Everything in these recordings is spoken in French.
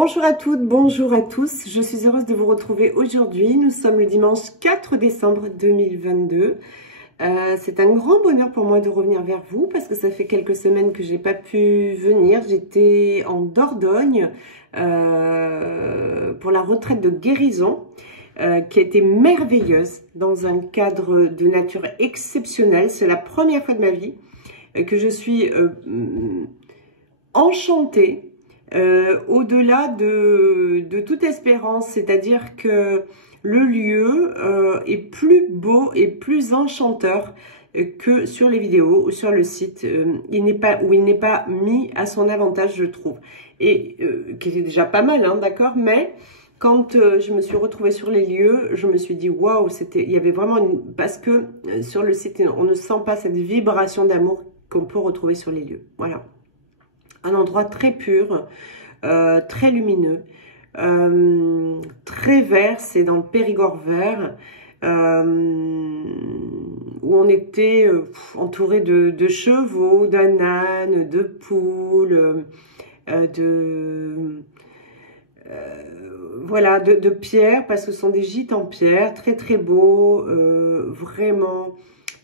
Bonjour à toutes, bonjour à tous, je suis heureuse de vous retrouver aujourd'hui. Nous sommes le dimanche 4 décembre 2022. C'est un grand bonheur pour moi de revenir vers vous parce que ça fait quelques semaines que j'ai pas pu venir. J'étais en Dordogne pour la retraite de guérison qui a été merveilleuse dans un cadre de nature exceptionnel. C'est la première fois de ma vie que je suis enchantée. Au-delà de toute espérance, c'est-à-dire que le lieu est plus beau et plus enchanteur que sur les vidéos ou sur le site. Il n'est pas mis à son avantage, je trouve, et qui était déjà pas mal, hein, d'accord, mais quand je me suis retrouvée sur les lieux, je me suis dit waouh, il y avait vraiment parce que sur le site on ne sent pas cette vibration d'amour qu'on peut retrouver sur les lieux. Voilà. Un endroit très pur, très lumineux, très vert, c'est dans le Périgord vert, où on était entouré de chevaux, d'un âne, de poules, voilà, de pierres, parce que ce sont des gîtes en pierre, très très beaux, vraiment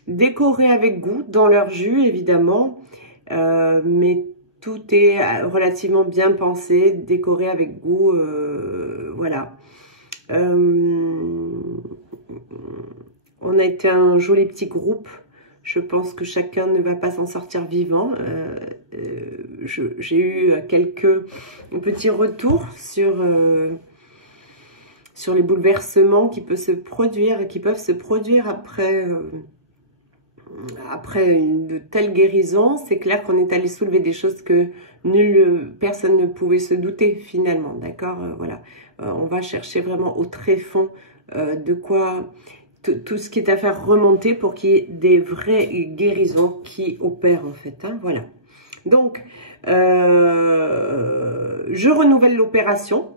décorés avec goût, dans leur jus évidemment, mais tout est relativement bien pensé, décoré avec goût, voilà. On a été un joli petit groupe. Je pense que chacun ne va pas s'en sortir vivant. J'ai eu quelques petits retours sur les bouleversements qui peuvent se produire après de telles guérisons. C'est clair qu'on est allé soulever des choses que personne ne pouvait se douter finalement, d'accord, voilà. On va chercher vraiment au tréfonds de quoi tout ce qui est à faire remonter pour qu'il y ait des vraies guérisons qui opèrent en fait, hein, voilà. Donc, je renouvelle l'opération.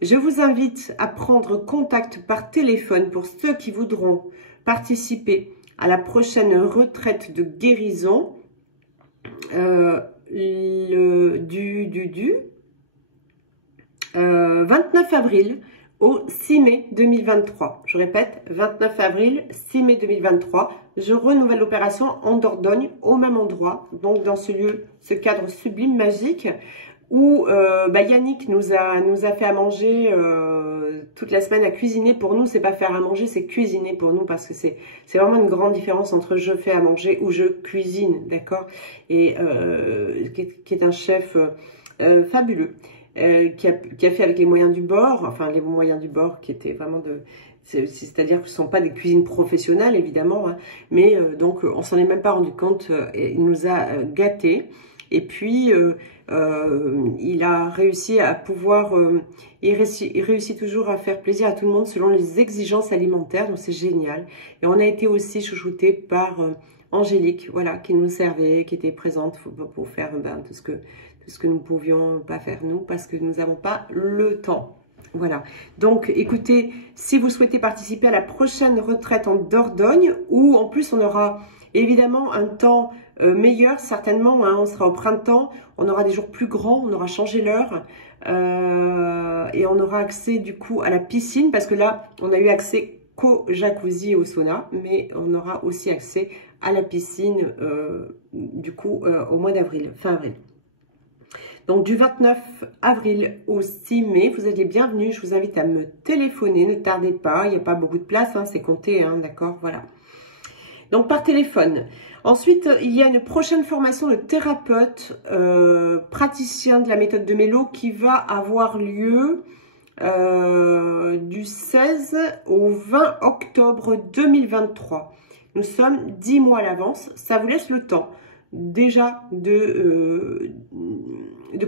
Je vous invite à prendre contact par téléphone pour ceux qui voudront participer à la prochaine retraite de guérison du 29 avril au 6 mai 2023. Je répète, 29 avril, 6 mai 2023. Je renouvelle l'opération en Dordogne, au même endroit, donc dans ce lieu, ce cadre sublime, magique, où Yannick nous a fait à manger toute la semaine, à cuisiner. Pour nous, c'est pas faire à manger, c'est cuisiner pour nous, parce que c'est vraiment une grande différence entre je fais à manger ou je cuisine, d'accord, et qui est un chef fabuleux, qui a fait avec les moyens du bord, enfin les moyens du bord qui étaient vraiment c'est-à-dire que ce ne sont pas des cuisines professionnelles évidemment, hein, mais donc on s'en est même pas rendu compte, et il nous a gâtés. Et puis, il a réussi à pouvoir, il réussit toujours à faire plaisir à tout le monde selon les exigences alimentaires, donc c'est génial. Et on a été aussi chouchouté par Angélique, voilà, qui nous servait, qui était présente pour faire tout ce que nous ne pouvions pas faire nous, parce que nous n'avons pas le temps. Voilà, donc écoutez, si vous souhaitez participer à la prochaine retraite en Dordogne, où en plus on aura évidemment un temps meilleur, certainement, hein, on sera au printemps, on aura des jours plus grands, on aura changé l'heure, et on aura accès du coup à la piscine, parce que là, on a eu accès qu'au jacuzzi et au sauna, mais on aura aussi accès à la piscine, du coup, au mois d'avril, fin avril. Donc du 29 avril au 6 mai, vous êtes les bienvenus, je vous invite à me téléphoner, ne tardez pas, il n'y a pas beaucoup de place, hein, c'est compté, hein, d'accord, voilà. Donc par téléphone. Ensuite, il y a une prochaine formation de thérapeute, praticien de la méthode de Mélo, qui va avoir lieu du 16 au 20 octobre 2023. Nous sommes 10 mois à l'avance, ça vous laisse le temps déjà de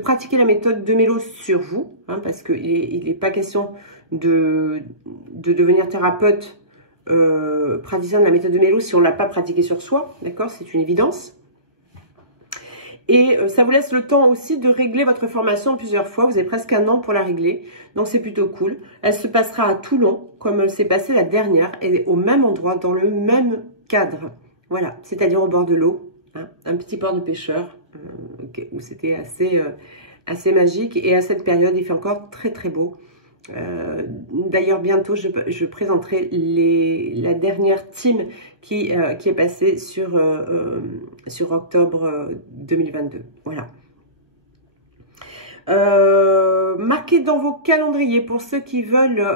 pratiquer la méthode de Mélo sur vous, hein, parce qu'il n'est pas question de devenir thérapeute praticien de la méthode de Mélo si on ne l'a pas pratiqué sur soi, d'accord, c'est une évidence. Et ça vous laisse le temps aussi de régler votre formation plusieurs fois, vous avez presque un an pour la régler, donc c'est plutôt cool. Elle se passera à Toulon, comme elle s'est passée la dernière, et au même endroit, dans le même cadre, voilà, c'est-à-dire au bord de l'eau, hein, un petit port de pêcheurs, où c'était assez magique. Et à cette période, il fait encore très très beau. D'ailleurs, bientôt, je présenterai la dernière team qui est passée sur octobre 2022. Voilà. Marquez dans vos calendriers pour ceux qui veulent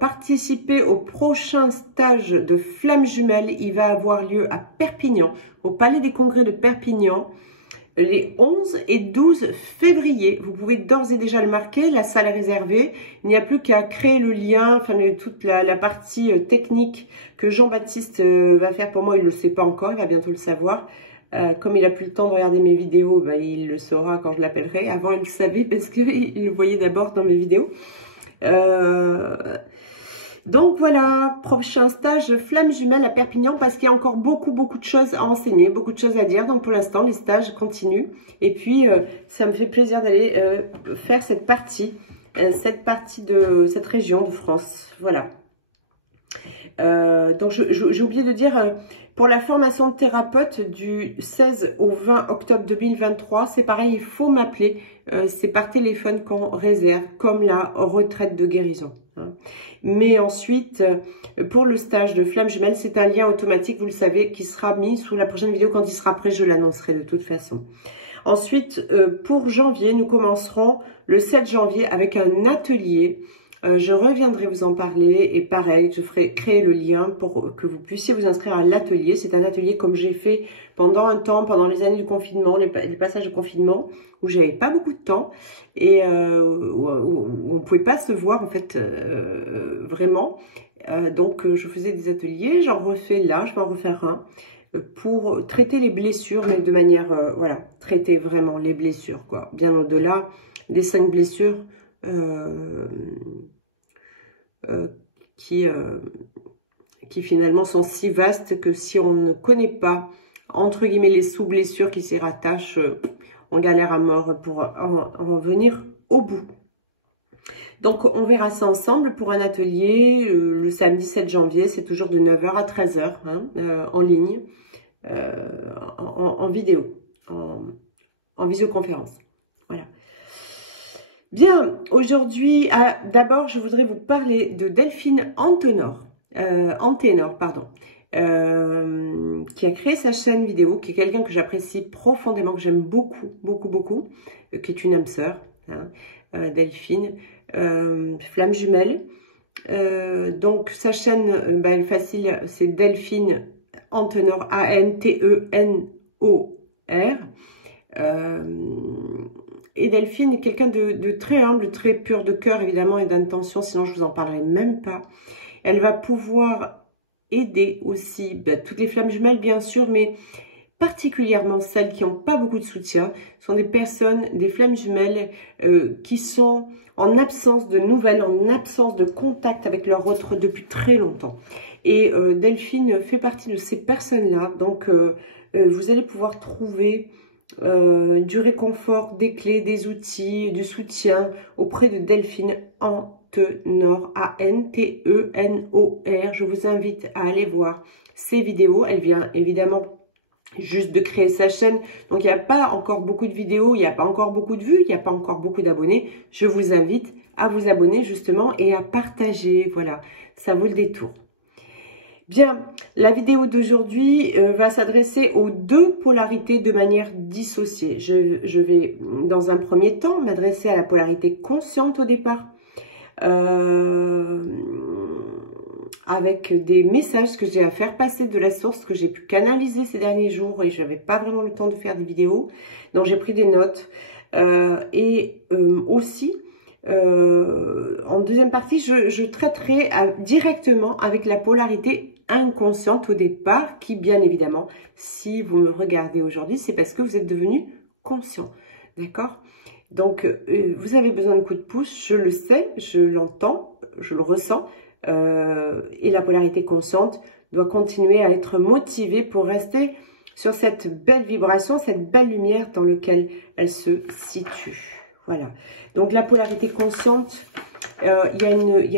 participer au prochain stage de Flammes Jumelles. Il va avoir lieu à Perpignan, au Palais des Congrès de Perpignan, les 11 et 12 février. Vous pouvez d'ores et déjà le marquer, la salle est réservée. Il n'y a plus qu'à créer le lien, enfin toute la partie technique que Jean-Baptiste va faire pour moi. Il ne le sait pas encore, il va bientôt le savoir. Comme il n'a plus le temps de regarder mes vidéos, bah, il le saura quand je l'appellerai. Avant, il le savait parce qu'il le voyait d'abord dans mes vidéos. Donc voilà, prochain stage Flammes Jumelles à Perpignan, parce qu'il y a encore beaucoup de choses à enseigner, beaucoup de choses à dire. Donc pour l'instant, les stages continuent. Et puis, ça me fait plaisir d'aller faire cette partie de cette région de France. Voilà. Donc j'ai oublié de dire, pour la formation de thérapeute du 16 au 20 octobre 2023, c'est pareil, il faut m'appeler. C'est par téléphone qu'on réserve, comme la retraite de guérison. Hein. Mais ensuite, pour le stage de Flammes Jumelles, c'est un lien automatique, vous le savez, qui sera mis sous la prochaine vidéo. Quand il sera prêt, je l'annoncerai de toute façon. Ensuite, pour janvier, nous commencerons le 7 janvier avec un atelier. Je reviendrai vous en parler et pareil, je ferai créer le lien pour que vous puissiez vous inscrire à l'atelier. C'est un atelier comme j'ai fait pendant un temps, pendant les années du confinement, les passages de confinement, où j'avais pas beaucoup de temps et où on ne pouvait pas se voir en fait vraiment. Donc je faisais des ateliers, j'en refais là, je vais en refaire un pour traiter les blessures, mais de manière, voilà, traiter vraiment les blessures, quoi, bien au-delà des 5 blessures qui finalement sont si vastes que si on ne connaît pas, entre guillemets, les sous-blessures qui s'y rattachent, on galère à mort pour en venir au bout. Donc, on verra ça ensemble pour un atelier le samedi 7 janvier. C'est toujours de 9 h à 13 h, hein, en ligne, en vidéo, en visioconférence. Voilà. Bien, aujourd'hui, d'abord, je voudrais vous parler de Delphine Antenor, qui a créé sa chaîne vidéo, qui est quelqu'un que j'apprécie profondément, que j'aime beaucoup, qui est une âme sœur, hein, Delphine, Flammes Jumelles. Donc, sa chaîne, elle est facile, c'est Delphine Antenor, A-N-T-E-N-O-R. Et Delphine est quelqu'un de très humble, très pur de cœur, évidemment, et d'intention, sinon je vous en parlerai même pas. Elle va pouvoir aider aussi toutes les flammes jumelles, bien sûr, mais particulièrement celles qui n'ont pas beaucoup de soutien. Ce sont des personnes, des flammes jumelles, qui sont en absence de nouvelles, en absence de contact avec leur autre depuis très longtemps. Et Delphine fait partie de ces personnes-là, donc vous allez pouvoir trouver du réconfort, des clés, des outils, du soutien auprès de Delphine Antenor, A-N-T-E-N-O-R. Je vous invite à aller voir ses vidéos. Elle vient évidemment juste de créer sa chaîne, donc il n'y a pas encore beaucoup de vidéos, il n'y a pas encore beaucoup de vues, il n'y a pas encore beaucoup d'abonnés. Je vous invite à vous abonner justement et à partager, voilà, ça vaut le détour. Bien, la vidéo d'aujourd'hui va s'adresser aux deux polarités de manière dissociée. Je vais, dans un premier temps, m'adresser à la polarité consciente au départ, avec des messages que j'ai à faire passer de la source, que j'ai pu canaliser ces derniers jours et je n'avais pas vraiment le temps de faire des vidéos. Donc, j'ai pris des notes aussi... en deuxième partie, je traiterai directement avec la polarité inconsciente au départ, qui bien évidemment, si vous me regardez aujourd'hui, c'est parce que vous êtes devenu conscient, d'accord? Donc, vous avez besoin de coups de pouce, je le sais, je l'entends, je le ressens, et la polarité consciente doit continuer à être motivée pour rester sur cette belle vibration, cette belle lumière dans laquelle elle se situe. Voilà, donc la polarité consciente, il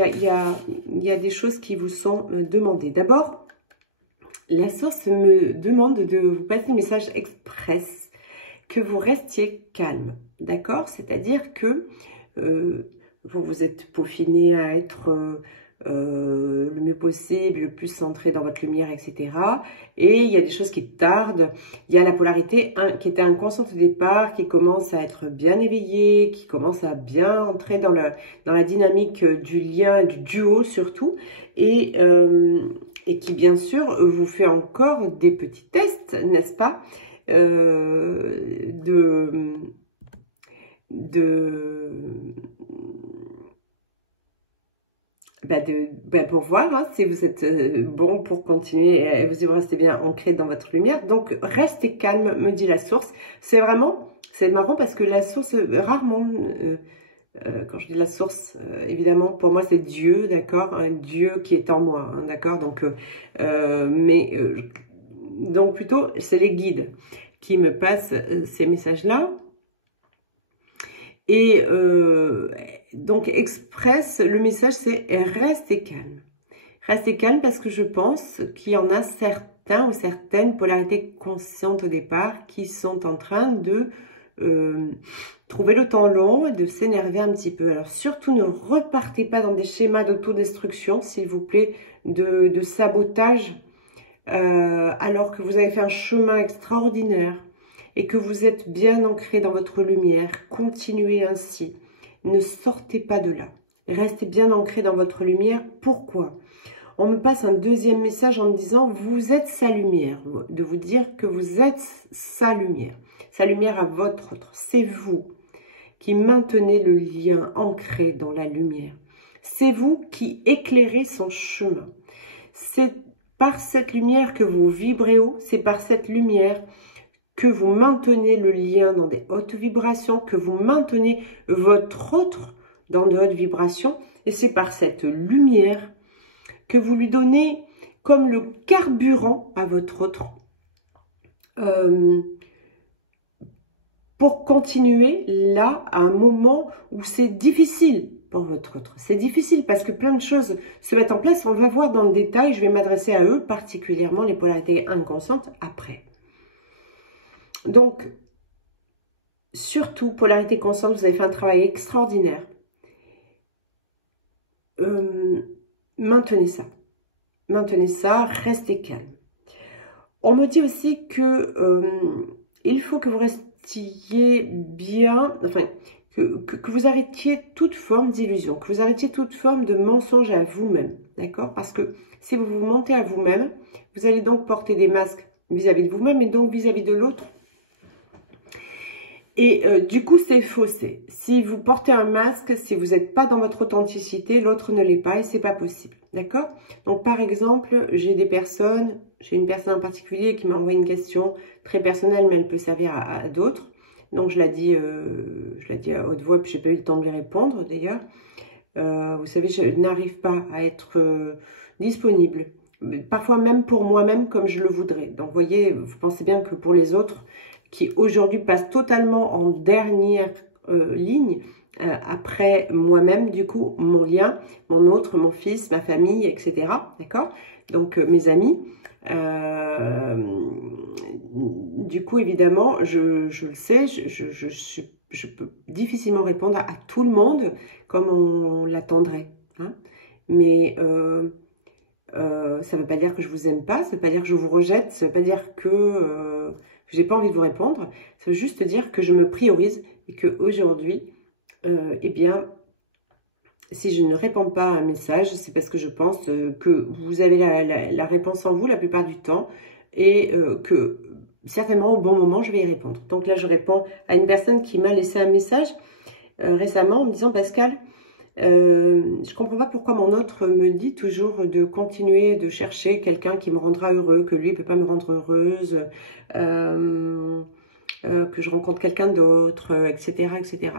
y a des choses qui vous sont demandées. D'abord, la source me demande de vous passer un message express, que vous restiez calme, d'accord? C'est-à-dire que vous vous êtes peaufiné à être le mieux possible, le plus centré dans votre lumière, etc. Et il y a des choses qui tardent. Il y a la polarité qui était inconsciente au départ, qui commence à être bien éveillée, qui commence à bien entrer dans la dynamique du lien et du duo surtout. Et qui, bien sûr, vous fait encore des petits tests, n'est-ce pas, pour voir hein, si vous êtes bon pour continuer et vous restez bien ancré dans votre lumière. Donc, restez calme, me dit la source. C'est marrant parce que la source, rarement, quand je dis la source, évidemment, pour moi, c'est Dieu, d'accord, un Dieu qui est en moi, hein, d'accord. Donc plutôt, c'est les guides qui me passent ces messages-là. Et donc, express, le message, c'est restez calme. Restez calme parce que je pense qu'il y en a certains ou certaines polarités conscientes au départ qui sont en train de trouver le temps long et de s'énerver un petit peu. Alors, surtout, ne repartez pas dans des schémas d'autodestruction, s'il vous plaît, de sabotage, alors que vous avez fait un chemin extraordinaire et que vous êtes bien ancré dans votre lumière. Continuez ainsi. Ne sortez pas de là. Restez bien ancré dans votre lumière. Pourquoi? On me passe un deuxième message en me disant « Vous êtes sa lumière ». De vous dire que vous êtes sa lumière. Sa lumière à votre autre. C'est vous qui maintenez le lien ancré dans la lumière. C'est vous qui éclairez son chemin. C'est par cette lumière que vous vibrez haut. C'est par cette lumière que vous maintenez le lien dans des hautes vibrations, que vous maintenez votre autre dans de hautes vibrations. Et c'est par cette lumière que vous lui donnez comme le carburant à votre autre pour continuer là à un moment où c'est difficile pour votre autre. C'est difficile parce que plein de choses se mettent en place. On va voir dans le détail. Je vais m'adresser à eux, particulièrement les polarités inconscientes, après. Donc, surtout, polarité consciente, vous avez fait un travail extraordinaire. Maintenez ça. Maintenez ça, restez calme. On me dit aussi que il faut que vous restiez bien, enfin, que vous arrêtiez toute forme d'illusion, que vous arrêtiez toute forme de mensonge à vous-même, d'accord? Parce que si vous vous mentez à vous-même, vous allez donc porter des masques vis-à-vis de vous-même et donc vis-à-vis de l'autre. Et du coup, c'est faussé. Si vous portez un masque, si vous n'êtes pas dans votre authenticité, l'autre ne l'est pas et c'est pas possible. D'accord? Donc, par exemple, j'ai une personne en particulier qui m'a envoyé une question très personnelle, mais elle peut servir à d'autres. Donc, je l'ai dit à haute voix, puis j'ai pas eu le temps de lui répondre d'ailleurs. Vous savez, je n'arrive pas à être disponible. Parfois même pour moi-même comme je le voudrais. Donc, vous voyez, vous pensez bien que pour les autres, qui aujourd'hui passe totalement en dernière ligne, après moi-même, du coup, mon lien, mon autre, mon fils, ma famille, etc. D'accord? Donc, mes amis. Du coup, évidemment, je le sais, je peux difficilement répondre à tout le monde comme on l'attendrait. Hein? Mais ça ne veut pas dire que je vous aime pas, ça ne veut pas dire que je vous rejette, ça ne veut pas dire que je n'ai pas envie de vous répondre. Ça veut juste dire que je me priorise et qu'aujourd'hui, eh bien, si je ne réponds pas à un message, c'est parce que je pense que vous avez la réponse en vous la plupart du temps et que certainement au bon moment, je vais y répondre. Donc là, je réponds à une personne qui m'a laissé un message récemment en me disant « Pascal, je ne comprends pas pourquoi mon autre me dit toujours de continuer de chercher quelqu'un qui me rendra heureux, que lui ne peut pas me rendre heureuse, que je rencontre quelqu'un d'autre, etc., etc. »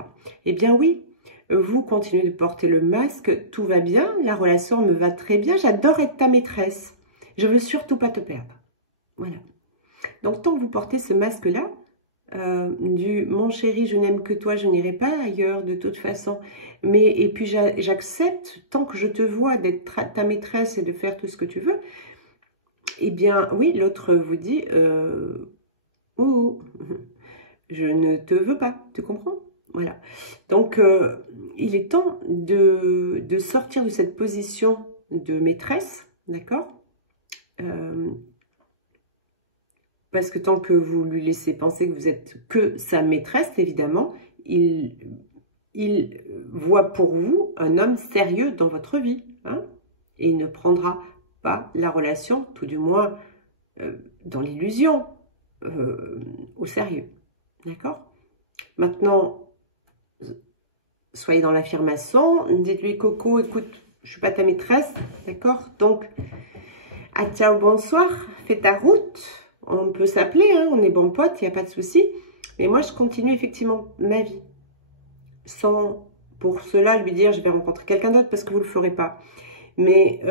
Eh bien oui, vous continuez de porter le masque, tout va bien, la relation me va très bien, j'adore être ta maîtresse, je veux surtout pas te perdre. Voilà. Donc tant que vous portez ce masque-là, du « mon chéri, je n'aime que toi, je n'irai pas ailleurs de toute façon ». Et puis j'accepte, tant que je te vois, d'être ta maîtresse et de faire tout ce que tu veux. Eh bien, oui, l'autre vous dit « Ouh, je ne te veux pas », tu comprends? Voilà. Donc, il est temps de sortir de cette position de maîtresse, d'accord? Parce que tant que vous lui laissez penser que vous êtes que sa maîtresse, évidemment, il voit pour vous un homme sérieux dans votre vie. Hein, et il ne prendra pas la relation, tout du moins dans l'illusion, au sérieux. D'accord? Maintenant, soyez dans l'affirmation, dites-lui Coco, écoute, je ne suis pas ta maîtresse, d'accord? Donc, à ciao, bonsoir, fais ta route, on peut s'appeler, hein, on est bons potes, il n'y a pas de souci. Mais moi, je continue effectivement ma vie, sans pour cela lui dire je vais rencontrer quelqu'un d'autre, parce que vous ne le ferez pas. Mais,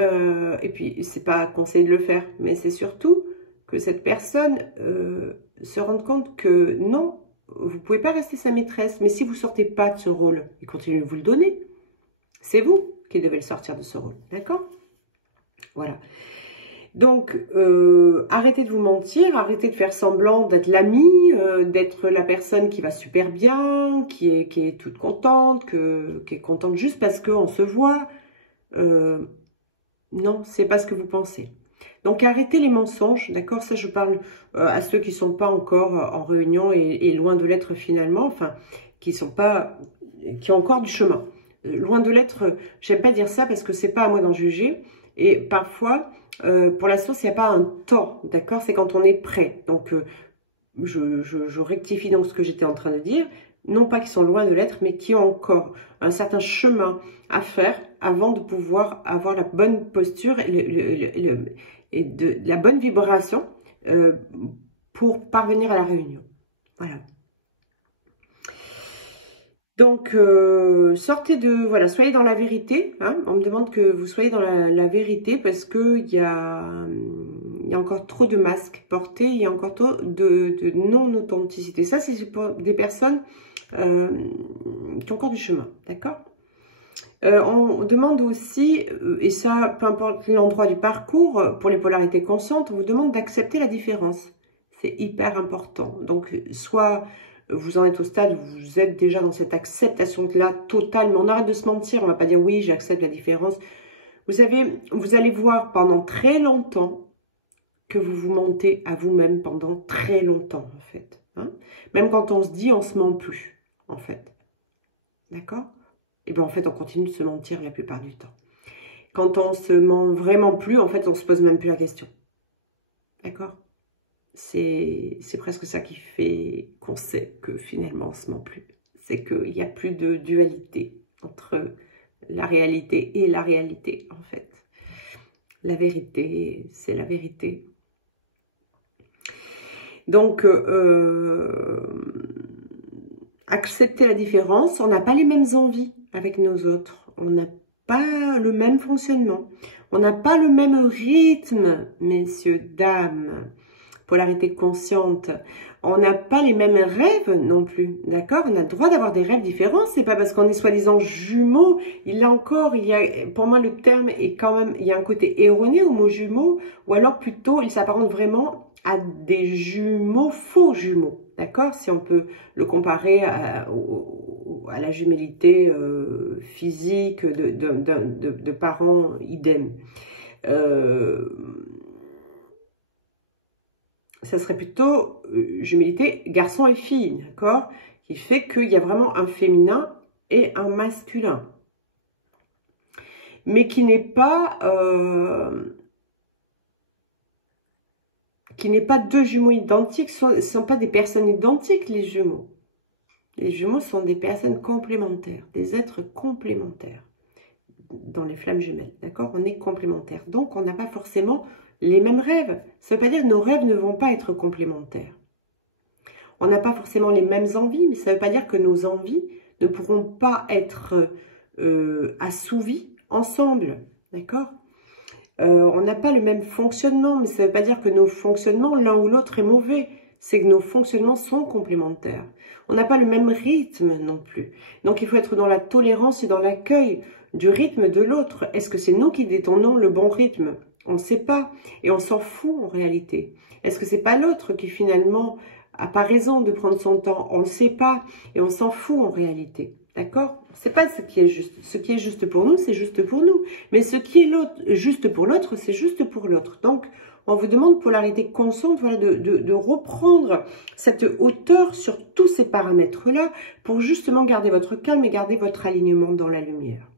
et puis, c'est pas conseillé de le faire, mais c'est surtout que cette personne se rende compte que non, vous ne pouvez pas rester sa maîtresse, mais si vous ne sortez pas de ce rôle, il continue de vous le donner. C'est vous qui devez le sortir de ce rôle, d'accord? Voilà. Donc, arrêtez de vous mentir, arrêtez de faire semblant d'être l'amie, d'être la personne qui va super bien, qui est toute contente, qui est contente juste parce qu'on se voit. Non, c'est pas ce que vous pensez. Donc, arrêtez les mensonges, d'accord? Ça, je parle à ceux qui ne sont pas encore en réunion et loin de l'être finalement, enfin, qui ont encore du chemin. Loin de l'être, j'aime pas dire ça parce que c'est pas à moi d'en juger. Et parfois, pour la source, il n'y a pas un temps, d'accord? C'est quand on est prêt. Donc, je rectifie donc ce que j'étais en train de dire. Non pas qu'ils sont loin de l'être, mais qui ont encore un certain chemin à faire avant de pouvoir avoir la bonne posture et la bonne vibration pour parvenir à la réunion. Voilà. Donc, sortez de... Voilà, soyez dans la vérité. Hein, on me demande que vous soyez dans la vérité parce qu'il y a encore trop de masques portés, il y a encore trop de non-authenticité. Ça, c'est pour des personnes qui ont encore du chemin, d'accord? On demande aussi, et ça, peu importe l'endroit du parcours, pour les polarités conscientes, on vous demande d'accepter la différence. C'est hyper important. Donc, soit vous en êtes au stade où vous êtes déjà dans cette acceptation-là totale, mais on arrête de se mentir, on ne va pas dire oui, j'accepte la différence. Vous allez voir pendant très longtemps que vous vous mentez à vous-même pendant très longtemps, en fait. Hein, même quand on se dit, on ne se ment plus, en fait. D'accord? Et bien, en fait, on continue de se mentir la plupart du temps. Quand on se ment vraiment plus, en fait, on ne se pose même plus la question. D'accord? C'est presque ça qui fait qu'on sait que finalement, on ne se ment plus. C'est qu'il n'y a plus de dualité entre la réalité et la réalité, en fait. La vérité, c'est la vérité. Donc, accepter la différence, on n'a pas les mêmes envies avec nos autres. On n'a pas le même fonctionnement. On n'a pas le même rythme, messieurs, dames. Polarité consciente. On n'a pas les mêmes rêves non plus, d'accord? On a le droit d'avoir des rêves différents. C'est pas parce qu'on est soi-disant jumeaux. Pour moi, le terme est quand même, il y a un côté erroné au mot jumeau, ou alors plutôt, il s'apparente vraiment à des jumeaux, faux jumeaux, d'accord? Si on peut le comparer à la jumélité physique de parents idem. Ça serait plutôt jumélité garçon et fille, d'accord? Qui fait qu'il y a vraiment un féminin et un masculin. Mais qui n'est pas deux jumeaux identiques. Ce ne sont pas des personnes identiques, les jumeaux. Les jumeaux sont des personnes complémentaires, des êtres complémentaires dans les flammes jumelles, d'accord? On est complémentaires. Donc, on n'a pas forcément les mêmes rêves. Ça ne veut pas dire que nos rêves ne vont pas être complémentaires. On n'a pas forcément les mêmes envies, mais ça ne veut pas dire que nos envies ne pourront pas être assouvies ensemble, d'accord? On n'a pas le même fonctionnement, mais ça ne veut pas dire que nos fonctionnements, l'un ou l'autre, est mauvais. C'est que nos fonctionnements sont complémentaires. On n'a pas le même rythme non plus. Donc, il faut être dans la tolérance et dans l'accueil du rythme de l'autre. Est-ce que c'est nous qui détenons le bon rythme? On ne sait pas. Et on s'en fout en réalité. Est-ce que c'est pas l'autre qui finalement a pas raison de prendre son temps. On ne le sait pas et on s'en fout en réalité. D'accord? C'est pas ce qui est juste. Ce qui est juste pour nous, c'est juste pour nous. Mais ce qui est juste pour l'autre, c'est juste pour l'autre. Donc, on vous demande, polarité consciente, voilà, de reprendre cette hauteur sur tous ces paramètres-là pour justement garder votre calme et garder votre alignement dans la lumière.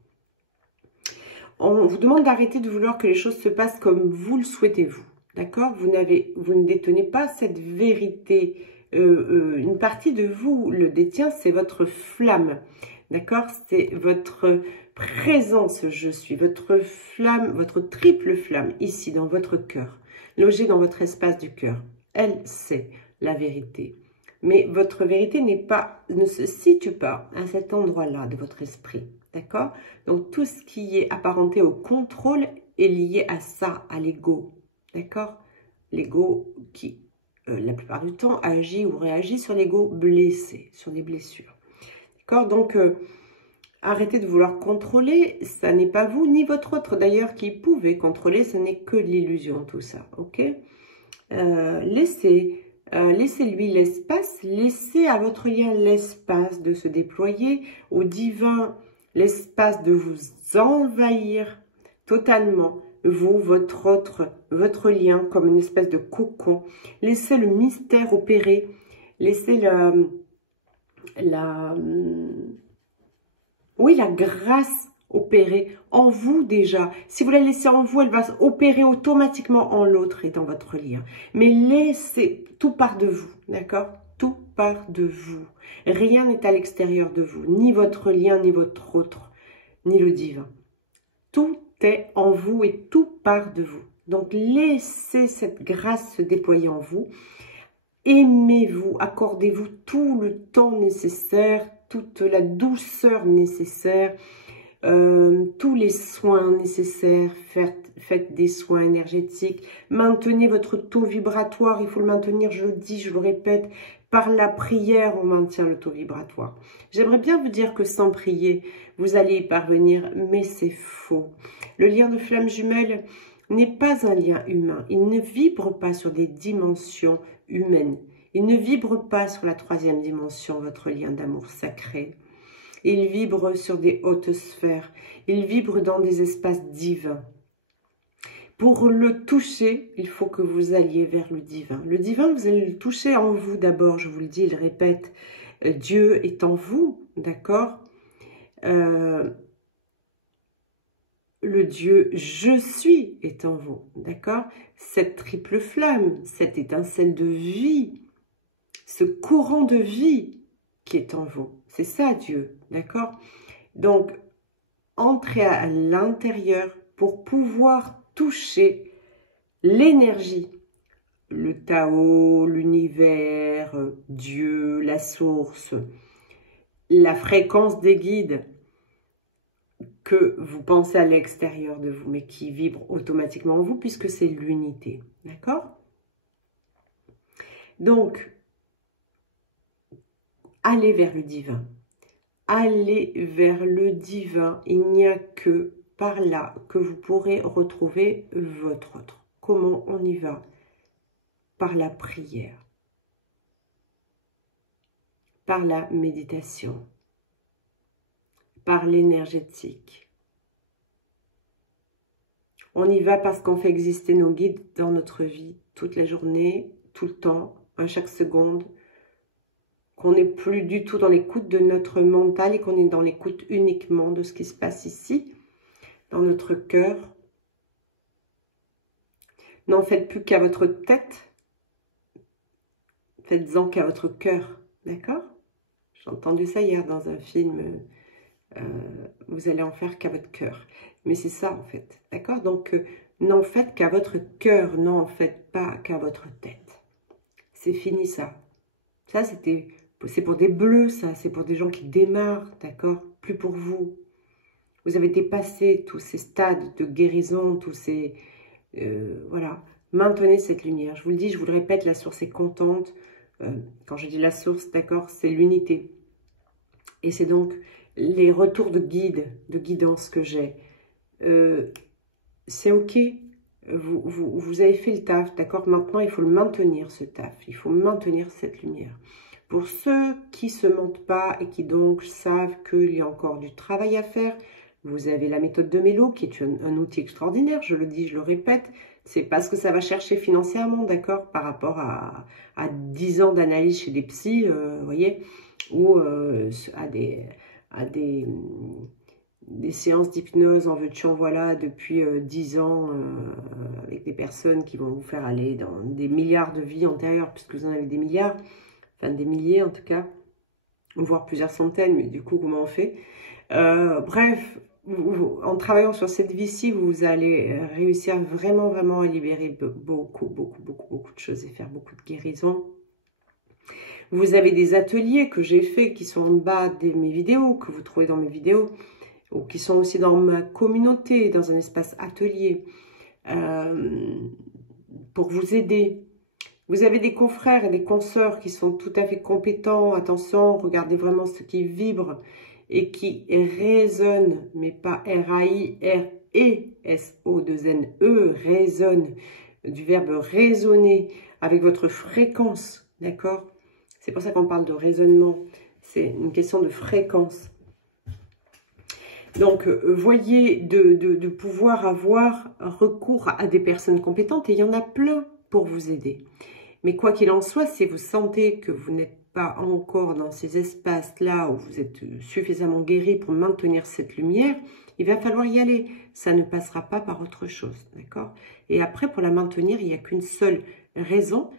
On vous demande d'arrêter de vouloir que les choses se passent comme vous le souhaitez vous. D'accord? Vous ne détenez pas cette vérité. Une partie de vous le détient, c'est votre flamme. D'accord? C'est votre présence, je suis. Votre flamme, votre triple flamme, ici, dans votre cœur. Logée dans votre espace du cœur. Elle, c'est la vérité. Mais votre vérité ne se situe pas à cet endroit-là de votre esprit. D'accord? Donc, tout ce qui est apparenté au contrôle est lié à ça, à l'ego. D'accord? L'ego qui, la plupart du temps, agit ou réagit sur l'ego blessé, sur les blessures. D'accord? Donc, arrêtez de vouloir contrôler. Ça n'est pas vous ni votre autre, d'ailleurs, qui pouvez contrôler. Ce n'est que de l'illusion, tout ça. Ok? Laissez-lui l'espace. Laissez à votre lien l'espace de se déployer. Au divin, l'espace de vous envahir totalement. Vous, votre lien, comme une espèce de cocon. Laissez le mystère opérer. Laissez la grâce opérer en vous déjà. Si vous la laissez en vous, elle va opérer automatiquement en l'autre et dans votre lien. Mais laissez, tout part de vous, d'accord? Tout part de vous. Rien n'est à l'extérieur de vous, ni votre lien, ni votre autre, ni le divin. Tout est en vous et tout part de vous. Donc laissez cette grâce se déployer en vous. Aimez-vous, accordez-vous tout le temps nécessaire, toute la douceur nécessaire, tous les soins nécessaires, faites des soins énergétiques, maintenez votre taux vibratoire, il faut le maintenir, je le dis, je le répète, par la prière on maintient le taux vibratoire. J'aimerais bien vous dire que sans prier, vous allez y parvenir, mais c'est faux. Le lien de flamme jumelle n'est pas un lien humain, il ne vibre pas sur des dimensions humaines, il ne vibre pas sur la 3e dimension, votre lien d'amour sacré. Il vibre sur des hautes sphères. Il vibre dans des espaces divins. Pour le toucher, il faut que vous alliez vers le divin. Le divin, vous allez le toucher en vous d'abord, je vous le dis, il répète. Dieu est en vous, d'accord? Le Dieu je suis est en vous, d'accord? Cette triple flamme, cette étincelle de vie, ce courant de vie qui est en vous. C'est ça Dieu, d'accord? Donc, entrez à l'intérieur pour pouvoir toucher l'énergie, le Tao, l'univers, Dieu, la source, la fréquence des guides que vous pensez à l'extérieur de vous, mais qui vibre automatiquement en vous puisque c'est l'unité, d'accord? Donc, allez vers le divin. Allez vers le divin. Il n'y a que par là que vous pourrez retrouver votre autre. Comment on y va? Par la prière. Par la méditation. Par l'énergétique. On y va parce qu'on fait exister nos guides dans notre vie toute la journée, tout le temps, à chaque seconde. Qu'on n'est plus du tout dans l'écoute de notre mental et qu'on est dans l'écoute uniquement de ce qui se passe ici, dans notre cœur. N'en faites plus qu'à votre tête, faites-en qu'à votre cœur, d'accord? J'ai entendu ça hier dans un film, vous allez en faire qu'à votre cœur. Mais c'est ça en fait, d'accord? Donc, n'en faites qu'à votre cœur, n'en faites pas qu'à votre tête. C'est fini ça. Ça, c'est pour des bleus, ça. C'est pour des gens qui démarrent, d'accord? Plus pour vous. Vous avez dépassé tous ces stades de guérison, tous ces... voilà. Maintenez cette lumière. Je vous le dis, je vous le répète, la source est contente. Quand je dis la source, d'accord, c'est l'unité. Et c'est donc les retours de guide, de guidance que j'ai. C'est ok. vous avez fait le taf, d'accord? Maintenant, il faut le maintenir, ce taf. Il faut maintenir cette lumière. Pour ceux qui ne se mentent pas et qui donc savent qu'il y a encore du travail à faire, vous avez la méthode de Mélo qui est un outil extraordinaire, je le dis, je le répète. C'est pas ce que ça va chercher financièrement, d'accord? Par rapport à 10 ans d'analyse chez des psys, vous voyez, ou à des séances d'hypnose en veux-tu en voilà depuis 10 ans avec des personnes qui vont vous faire aller dans des milliards de vies antérieures, puisque vous en avez des milliards, enfin des milliers en tout cas, voire plusieurs centaines, mais du coup comment on fait? Bref, en travaillant sur cette vie-ci, vous allez réussir vraiment à libérer beaucoup de choses et faire beaucoup de guérisons. Vous avez des ateliers que j'ai faits qui sont en bas de mes vidéos, que vous trouvez dans mes vidéos, ou qui sont aussi dans ma communauté, dans un espace atelier, pour vous aider. Vous avez des confrères et des consoeurs qui sont tout à fait compétents. Attention, regardez vraiment ce qui vibre et qui résonne, mais pas R-A-I-R-E-S-O-2-N-E, résonne, du verbe résonner avec votre fréquence, d'accord? C'est pour ça qu'on parle de raisonnement, c'est une question de fréquence. Donc, voyez de pouvoir avoir recours à des personnes compétentes, et il y en a plein pour vous aider. Mais quoi qu'il en soit, si vous sentez que vous n'êtes pas encore dans ces espaces-là où vous êtes suffisamment guéri pour maintenir cette lumière, il va falloir y aller. Ça ne passera pas par autre chose, d'accord? Et après, pour la maintenir, il n'y a qu'une seule raison,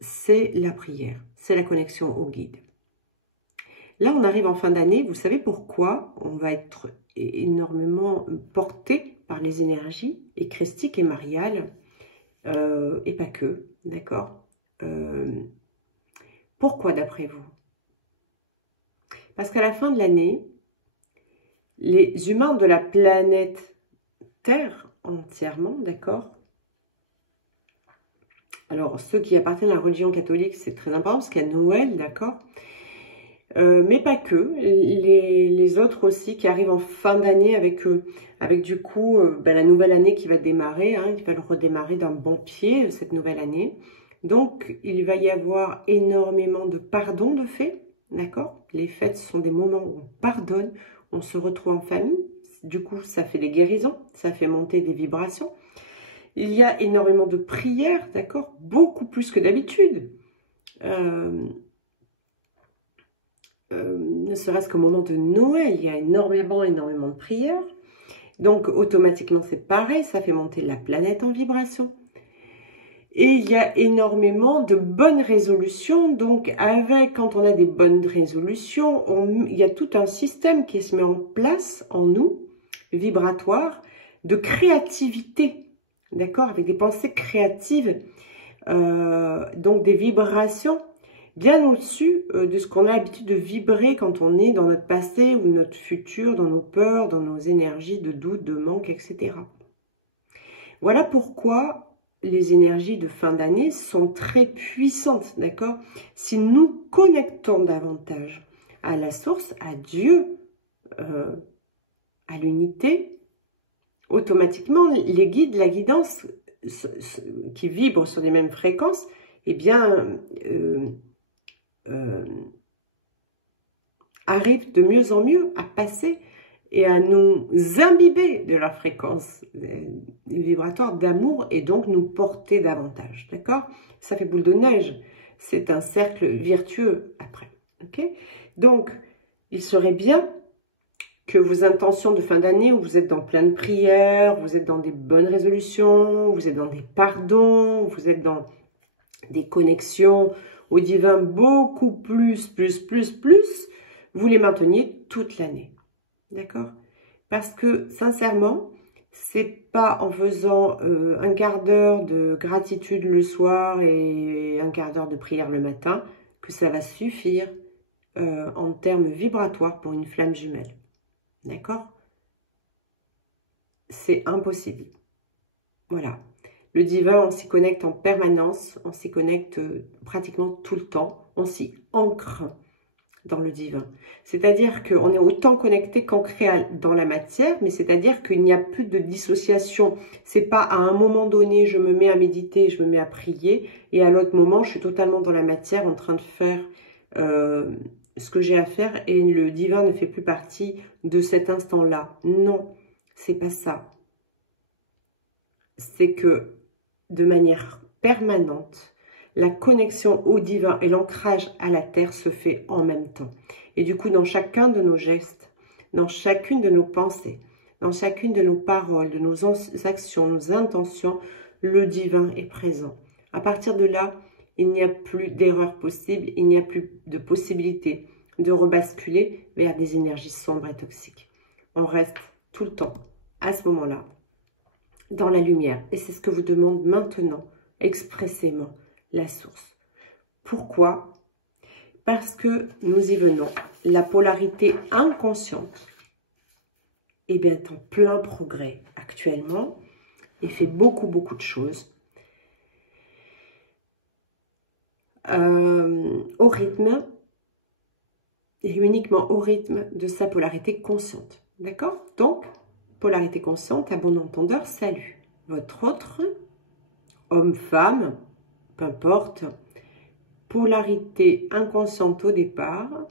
c'est la prière, c'est la connexion au guide. Là, on arrive en fin d'année. Vous savez pourquoi on va être énormément porté par les énergies échristiques et mariales, et pas que, d'accord? Pourquoi d'après vous? Parce qu'à la fin de l'année, les humains de la planète Terre entièrement, d'accord? Alors, ceux qui appartiennent à la religion catholique, c'est très important parce qu'il y a Noël, d'accord? Mais pas que, les autres aussi qui arrivent en fin d'année avec du coup la nouvelle année qui va démarrer, hein, qui va le redémarrer d'un bon pied, cette nouvelle année. Donc, il va y avoir énormément de pardon de fait, d'accord? Les fêtes sont des moments où on pardonne, on se retrouve en famille, du coup ça fait des guérisons, ça fait monter des vibrations. Il y a énormément de prières, d'accord? Beaucoup plus que d'habitude. Ne serait-ce qu'au moment de Noël, il y a énormément de prières. Donc, automatiquement, c'est pareil, ça fait monter la planète en vibration. Et il y a énormément de bonnes résolutions. Donc, quand on a des bonnes résolutions, il y a tout un système qui se met en place en nous, vibratoire, de créativité. D'accord? Avec des pensées créatives, donc des vibrations bien au-dessus de ce qu'on a l'habitude de vibrer quand on est dans notre passé ou notre futur, dans nos peurs, dans nos énergies de doute, de manque, etc. Voilà pourquoi les énergies de fin d'année sont très puissantes, d'accord? Si nous connectons davantage à la source, à Dieu, à l'unité, automatiquement, les guides, la guidance qui vibrent sur les mêmes fréquences, eh bien, arrivent de mieux en mieux à passer et à nous imbiber de leur fréquence vibratoire d'amour et donc nous porter davantage, d'accord? Ça fait boule de neige, c'est un cercle vertueux après, ok? Donc, il serait bien que vos intentions de fin d'année, où vous êtes dans plein de prières, vous êtes dans des bonnes résolutions, vous êtes dans des pardons, vous êtes dans des connexions au divin beaucoup plus, vous les mainteniez toute l'année. D'accord? Parce que, sincèrement, c'est pas en faisant un quart d'heure de gratitude le soir et un quart d'heure de prière le matin que ça va suffire en termes vibratoires pour une flamme jumelle. D'accord? C'est impossible. Voilà. Le divin, on s'y connecte en permanence, on s'y connecte pratiquement tout le temps, on s'y ancre. dans le divin. C'est-à-dire qu'on est autant connecté qu'ancré dans la matière, mais c'est-à-dire qu'il n'y a plus de dissociation. C'est pas à un moment donné, je me mets à méditer, je me mets à prier, et à l'autre moment, je suis totalement dans la matière en train de faire ce que j'ai à faire, et le divin ne fait plus partie de cet instant-là. Non, c'est pas ça. C'est que de manière permanente, la connexion au divin et l'ancrage à la terre se fait en même temps. Et du coup, dans chacun de nos gestes, dans chacune de nos pensées, dans chacune de nos paroles, de nos actions, nos intentions, le divin est présent. À partir de là, il n'y a plus d'erreur possible, il n'y a plus de possibilité de rebasculer vers des énergies sombres et toxiques. On reste tout le temps, à ce moment-là, dans la lumière. Et c'est ce que vous demande maintenant, expressément, la source. Pourquoi? Parce que nous y venons. La polarité inconsciente est bien en plein progrès actuellement et fait beaucoup de choses au rythme et uniquement au rythme de sa polarité consciente. D'accord? Donc, polarité consciente, à bon entendeur, salut. Votre autre, homme, femme, peu importe, polarité inconsciente au départ,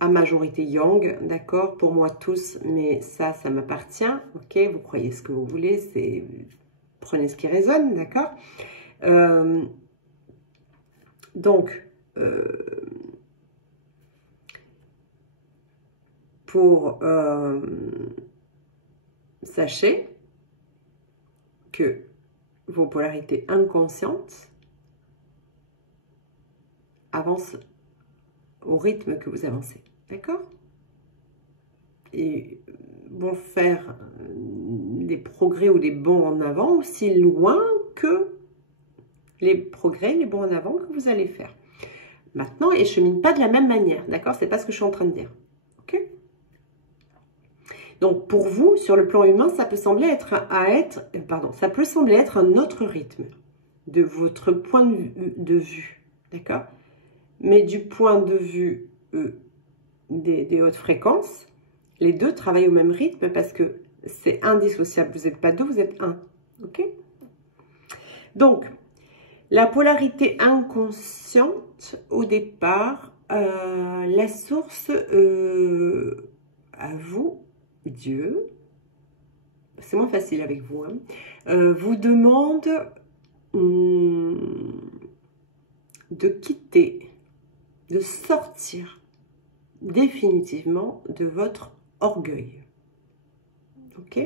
à majorité yang, d'accord, pour moi tous, mais ça m'appartient, ok, vous croyez ce que vous voulez, c'est prenez ce qui résonne, d'accord. Donc, sachez que vos polarités inconscientes avancent au rythme que vous avancez, d'accord? Et vont faire des progrès ou des bonds en avant aussi loin que les progrès, les bonds en avant que vous allez faire. Maintenant, ils ne cheminent pas de la même manière, d'accord? C'est pas ce que je suis en train de dire, ok? Donc, pour vous, sur le plan humain, ça peut sembler être ça peut sembler être un autre rythme de votre point de vue, d'accord? Mais du point de vue des hautes fréquences, les deux travaillent au même rythme parce que c'est indissociable. Vous n'êtes pas deux, vous êtes un. Ok? Donc, la polarité inconsciente, au départ, la source à vous, Dieu, c'est moins facile avec vous, hein, vous demande de quitter, de sortir définitivement de votre orgueil. Ok?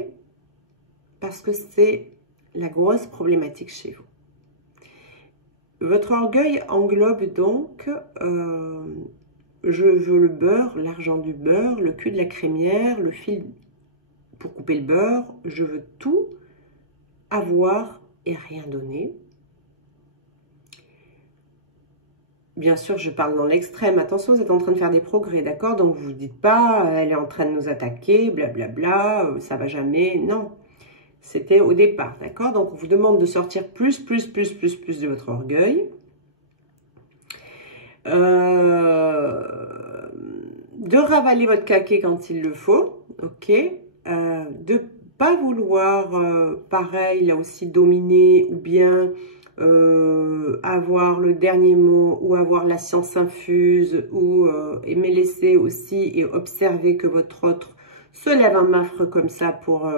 Parce que c'est la grosse problématique chez vous. Votre orgueil englobe donc je veux le beurre, l'argent du beurre, le cul de la crémière, le fil pour couper le beurre, je veux tout avoir et rien donner. Bien sûr, je parle dans l'extrême. Attention, vous êtes en train de faire des progrès, d'accord? Donc, vous ne vous dites pas, elle est en train de nous attaquer, blablabla, ça va jamais. Non, c'était au départ, d'accord? Donc, on vous demande de sortir plus de votre orgueil. De ravaler votre caquet quand il le faut, ok? De pas vouloir, pareil, là aussi, dominer ou bien avoir le dernier mot ou avoir la science infuse ou aimer laisser aussi et observer que votre autre se lève un mafre comme ça pour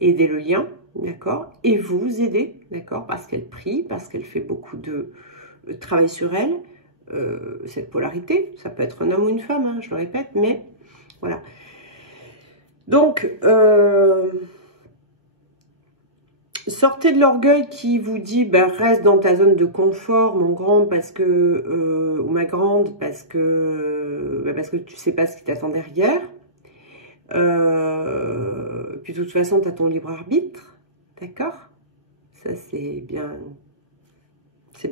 aider le lien, d'accord? Et vous aider, d'accord? Parce qu'elle prie, parce qu'elle fait beaucoup de travail sur elle, cette polarité, ça peut être un homme ou une femme, hein, je le répète, mais voilà. Donc, sortez de l'orgueil qui vous dit ben, reste dans ta zone de confort, mon grand, parce que ou ma grande, parce que tu sais pas ce qui t'attend derrière. Puis de toute façon, tu as ton libre arbitre, d'accord? Ça c'est bien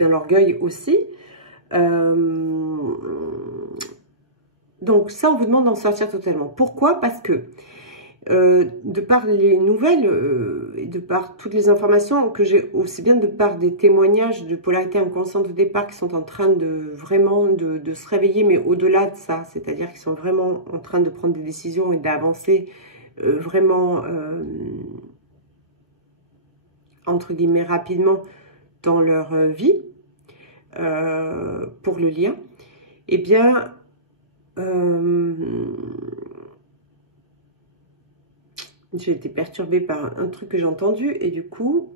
l'orgueil aussi. Donc ça, on vous demande d'en sortir totalement. Pourquoi? Parce que de par les nouvelles et de par toutes les informations que j'ai, aussi bien de par des témoignages de polarité inconsciente au départ qui sont en train de vraiment de se réveiller, mais au-delà de ça, c'est-à-dire qu'ils sont vraiment en train de prendre des décisions et d'avancer vraiment, entre guillemets, rapidement dans leur vie, pour le lien, eh bien, j'ai été perturbée par un truc que j'ai entendu et du coup,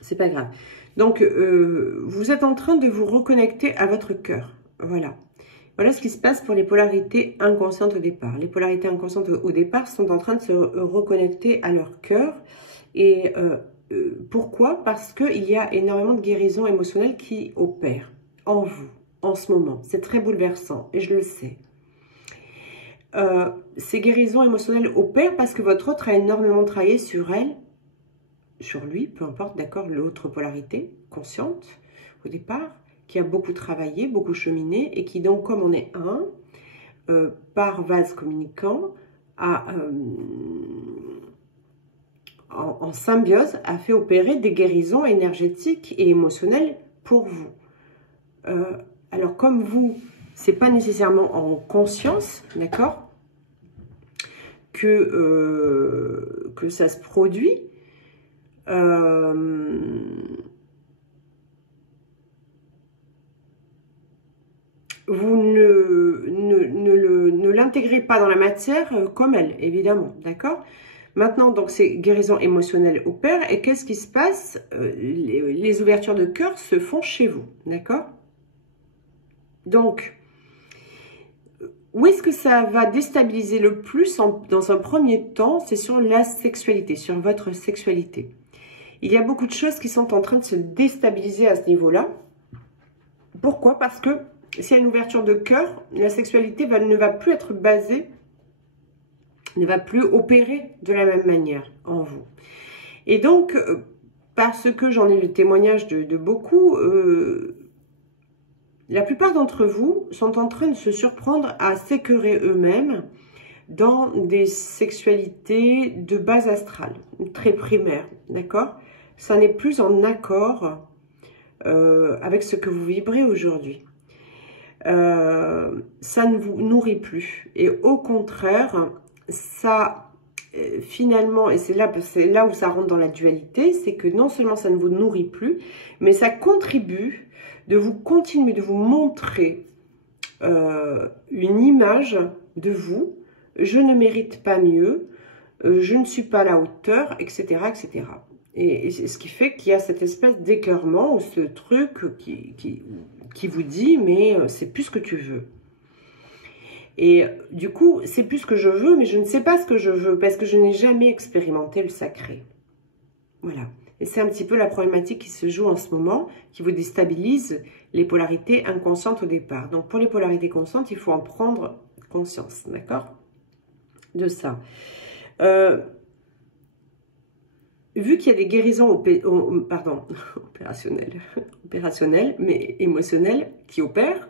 c'est pas grave. Donc, vous êtes en train de vous reconnecter à votre cœur. Voilà. Voilà ce qui se passe pour les polarités inconscientes au départ. Les polarités inconscientes au départ sont en train de se reconnecter à leur cœur. Et pourquoi? Parce qu'il y a énormément de guérisons émotionnelles qui opèrent en vous, en ce moment. C'est très bouleversant et je le sais. Ces guérisons émotionnelles opèrent parce que votre autre a énormément travaillé sur elle, sur lui, peu importe, d'accord, l'autre polarité consciente au départ, qui a beaucoup travaillé, beaucoup cheminé, et qui donc, comme on est un, par vase communicant, en symbiose, a fait opérer des guérisons énergétiques et émotionnelles pour vous. Alors, comme vous, c'est pas nécessairement en conscience, d'accord, que ça se produit. Vous ne l'intégrez pas dans la matière comme elle, évidemment, d'accord? Maintenant, donc, ces guérisons émotionnelles opèrent. Et qu'est-ce qui se passe? Les ouvertures de cœur se font chez vous, d'accord? Donc, où est-ce que ça va déstabiliser le plus dans un premier temps? C'est sur la sexualité, sur votre sexualité. Il y a beaucoup de choses qui sont en train de se déstabiliser à ce niveau-là. Pourquoi? Parce que s'il y a une ouverture de cœur, la sexualité ne va plus être basée, ne va plus opérer de la même manière en vous. Et donc, parce que j'en ai le témoignage de beaucoup, la plupart d'entre vous sont en train de se surprendre à s'écœurer eux-mêmes dans des sexualités de base astrale, très primaires, d'accord? Ça n'est plus en accord avec ce que vous vibrez aujourd'hui. Ça ne vous nourrit plus. Et au contraire, ça, finalement, et c'est là où ça rentre dans la dualité, c'est que non seulement ça ne vous nourrit plus, mais ça contribue de vous continuer, de vous montrer une image de vous. Je ne mérite pas mieux, je ne suis pas à la hauteur, etc., etc. Et ce qui fait qu'il y a cette espèce d'écœurement ou ce truc qui vous dit, mais c'est plus ce que tu veux. Et du coup, c'est plus ce que je veux, mais je ne sais pas ce que je veux, parce que je n'ai jamais expérimenté le sacré. Voilà. Et c'est un petit peu la problématique qui se joue en ce moment, qui vous déstabilise les polarités inconscientes au départ. Donc, pour les polarités conscientes, il faut en prendre conscience, d'accord? De ça. Vu qu'il y a des guérisons opérationnelles, mais émotionnelles qui opèrent,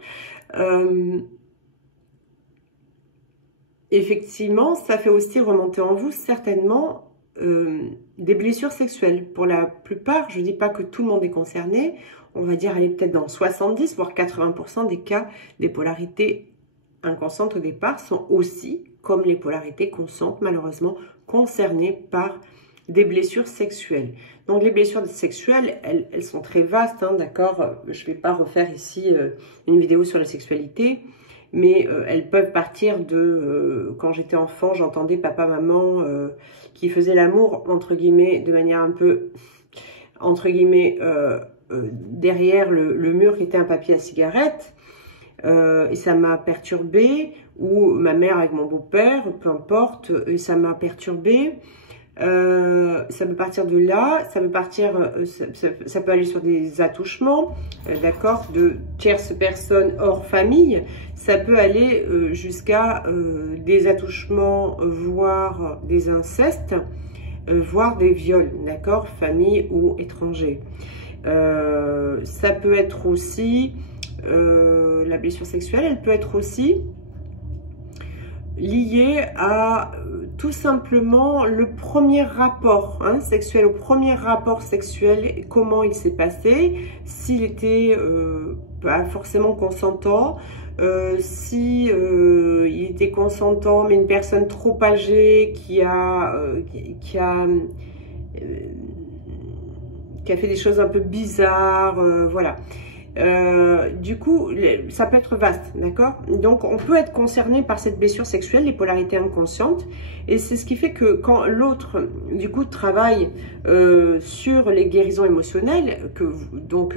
effectivement, ça fait aussi remonter en vous certainement des blessures sexuelles. Pour la plupart, je ne dis pas que tout le monde est concerné, on va dire, allez, peut-être dans 70 voire 80% des cas, des polarités inconscientes au départ sont aussi, comme les polarités conscientes, malheureusement, concernées par des blessures sexuelles. Donc les blessures sexuelles, elles sont très vastes, hein, d'accord? Je ne vais pas refaire ici une vidéo sur la sexualité, mais elles peuvent partir de quand j'étais enfant, j'entendais papa, maman qui faisaient l'amour, entre guillemets, de manière un peu, entre guillemets, derrière le mur qui était un papier à cigarette, et ça m'a perturbée, ou ma mère avec mon beau-père, peu importe, et ça m'a perturbée. Ça peut partir de là, ça peut partir, ça peut aller sur des attouchements, d'accord, de tierces personnes hors famille. Ça peut aller jusqu'à des attouchements, voire des incestes, voire des viols, d'accord, famille ou étranger. Ça peut être aussi, la blessure sexuelle, elle peut être aussi lié à tout simplement le premier rapport sexuel, au premier rapport sexuel, comment il s'est passé, s'il était pas forcément consentant, si il était consentant mais une personne trop âgée qui a fait des choses un peu bizarres, voilà. Du coup, ça peut être vaste, d'accord? Donc, on peut être concerné par cette blessure sexuelle, les polarités inconscientes, et c'est ce qui fait que quand l'autre, du coup, travaille sur les guérisons émotionnelles,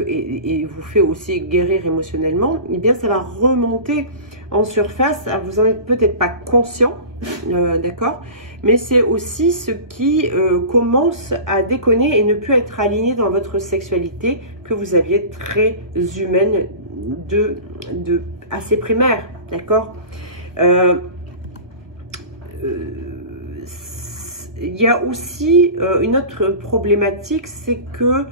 et vous fait aussi guérir émotionnellement, eh bien, ça va remonter en surface. Alors, vous n'en êtes peut-être pas conscient, d'accord? Mais c'est aussi ce qui commence à déconner et ne plus être aligné dans votre sexualité que vous aviez très humaine, assez primaire, d'accord? Il y a aussi une autre problématique, c'est que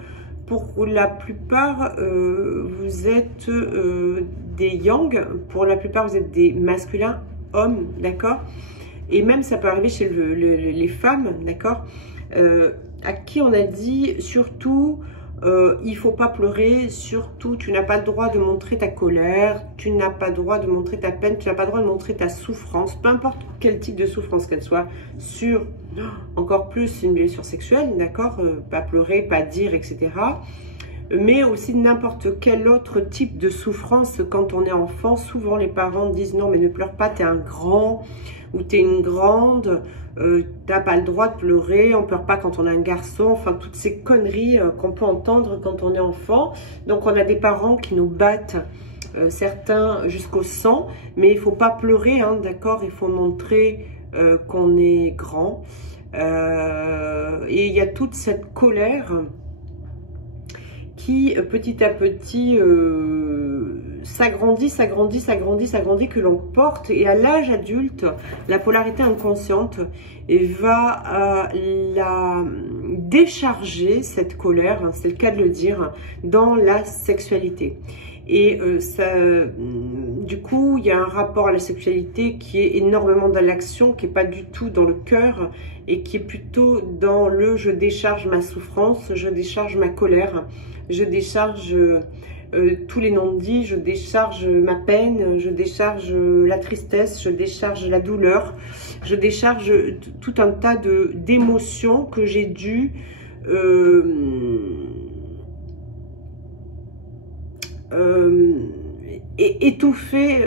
pour la plupart, vous êtes des yang, pour la plupart, vous êtes des masculins, hommes, d'accord? Et même, ça peut arriver chez les femmes, d'accord, à qui on a dit, surtout, il ne faut pas pleurer, surtout, tu n'as pas le droit de montrer ta colère, tu n'as pas le droit de montrer ta peine, tu n'as pas le droit de montrer ta souffrance, peu importe quel type de souffrance qu'elle soit, sur, encore plus, une blessure sexuelle, d'accord, pas pleurer, pas dire, etc., mais aussi n'importe quel autre type de souffrance. Quand on est enfant, souvent les parents disent non mais ne pleure pas, t'es un grand ou t'es une grande, t'as pas le droit de pleurer, on pleure pas quand on est un garçon, enfin toutes ces conneries qu'on peut entendre quand on est enfant. Donc on a des parents qui nous battent, certains jusqu'au sang, mais il faut pas pleurer, d'accord, il faut montrer qu'on est grand, et il y a toute cette colère qui petit à petit s'agrandit, que l'on porte, et à l'âge adulte, la polarité inconsciente va la décharger, cette colère, c'est le cas de le dire, dans la sexualité. Et du coup, il y a un rapport à la sexualité qui est énormément dans l'action, qui n'est pas du tout dans le cœur, et qui est plutôt dans le « je décharge ma souffrance, je décharge ma colère ». Je décharge tous les non-dits, je décharge ma peine, je décharge la tristesse, je décharge la douleur, je décharge tout un tas d'émotions que j'ai dû étouffer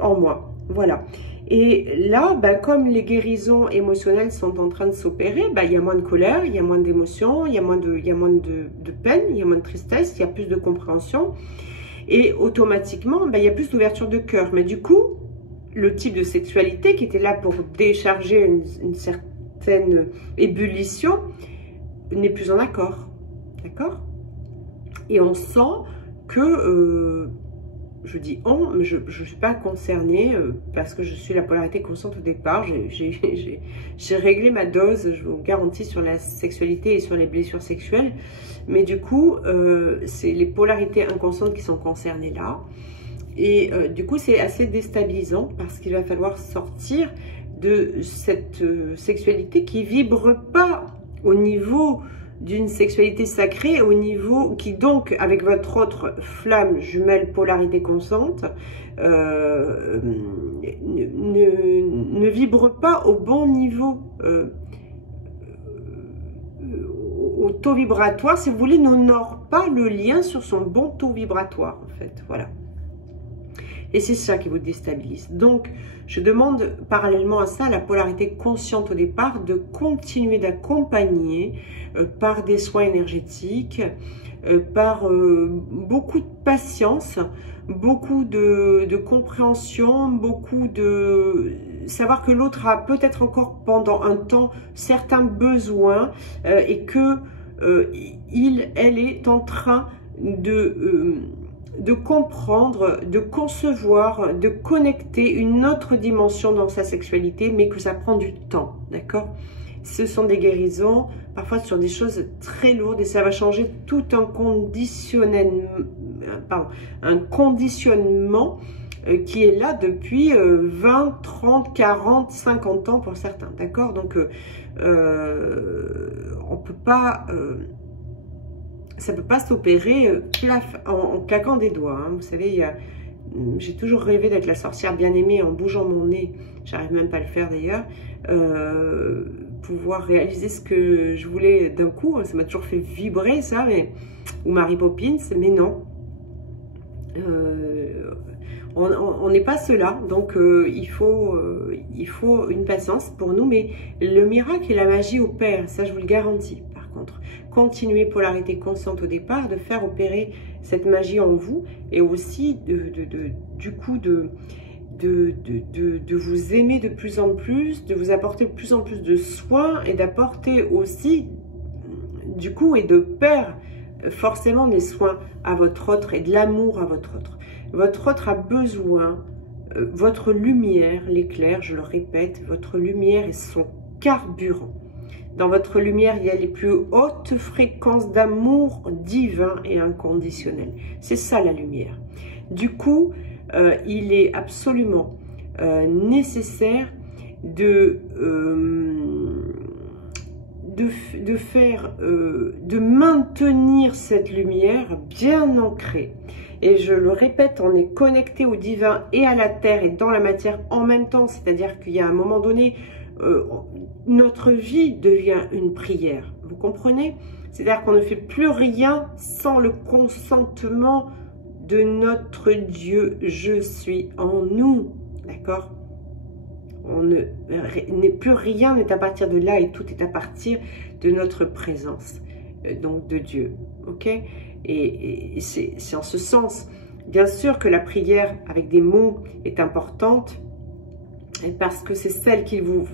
en moi. Voilà. Et là, comme les guérisons émotionnelles sont en train de s'opérer, il y a moins de colère, il y a moins d'émotions, il y a moins de peine, il y a moins de tristesse, il y a plus de compréhension. Et automatiquement, il y a plus d'ouverture de cœur. Mais du coup, le type de sexualité qui était là pour décharger une certaine ébullition n'est plus en accord. D'accord? Et on sent que... je dis on, mais je ne suis pas concernée parce que je suis la polarité consciente au départ. J'ai réglé ma dose, je vous garantis, sur la sexualité et sur les blessures sexuelles. Mais du coup, c'est les polarités inconscientes qui sont concernées là. Et du coup, c'est assez déstabilisant parce qu'il va falloir sortir de cette sexualité qui vibre pas au niveau d'une sexualité sacrée, au niveau qui donc, avec votre autre flamme jumelle polarité consciente, ne vibre pas au bon niveau, au taux vibratoire, si vous voulez, n'honore pas le lien sur son bon taux vibratoire, en fait, voilà. Et c'est ça qui vous déstabilise. Donc, je demande parallèlement à ça, la polarité consciente au départ, de continuer d'accompagner par des soins énergétiques, par beaucoup de patience, beaucoup de compréhension, beaucoup de savoir que l'autre a peut-être encore pendant un temps certains besoins et que elle est en train de comprendre, de concevoir, de connecter une autre dimension dans sa sexualité, mais que ça prend du temps, d'accord? Ce sont des guérisons, parfois sur des choses très lourdes, et ça va changer tout un conditionnement qui est là depuis 20, 30, 40, 50 ans pour certains, d'accord? Donc, on peut pas... ça peut pas s'opérer en claquant des doigts, hein. Vous savez, j'ai toujours rêvé d'être la sorcière bien-aimée en bougeant mon nez. J'arrive même pas à le faire d'ailleurs. Pouvoir réaliser ce que je voulais d'un coup. Ça m'a toujours fait vibrer ça, mais... ou Mary Poppins, mais non. On n'est pas cela, donc il faut une patience pour nous, mais le miracle et la magie opèrent, ça je vous le garantis. Par contre, continuez polarité consciente au départ, de faire opérer cette magie en vous, et aussi du coup de vous aimer de plus en plus, de vous apporter de plus en plus de soins, et d'apporter aussi du coup, et de faire forcément des soins à votre autre et de l'amour à votre autre. Votre autre a besoin, votre lumière, l'éclair, je le répète, votre lumière est son carburant. Dans votre lumière, il y a les plus hautes fréquences d'amour divin et inconditionnel. C'est ça la lumière. Du coup, il est absolument nécessaire de maintenir cette lumière bien ancrée. Et je le répète, on est connecté au divin et à la terre et dans la matière en même temps. C'est-à-dire qu'il y a un moment donné, notre vie devient une prière. Vous comprenez? C'est-à-dire qu'on ne fait plus rien sans le consentement de notre Dieu. Je suis en nous. D'accord? Plus rien n'est à partir de là et tout est à partir de notre présence, donc de Dieu. Ok? Et c'est en ce sens, bien sûr que la prière avec des mots est importante, parce que c'est celle qui vous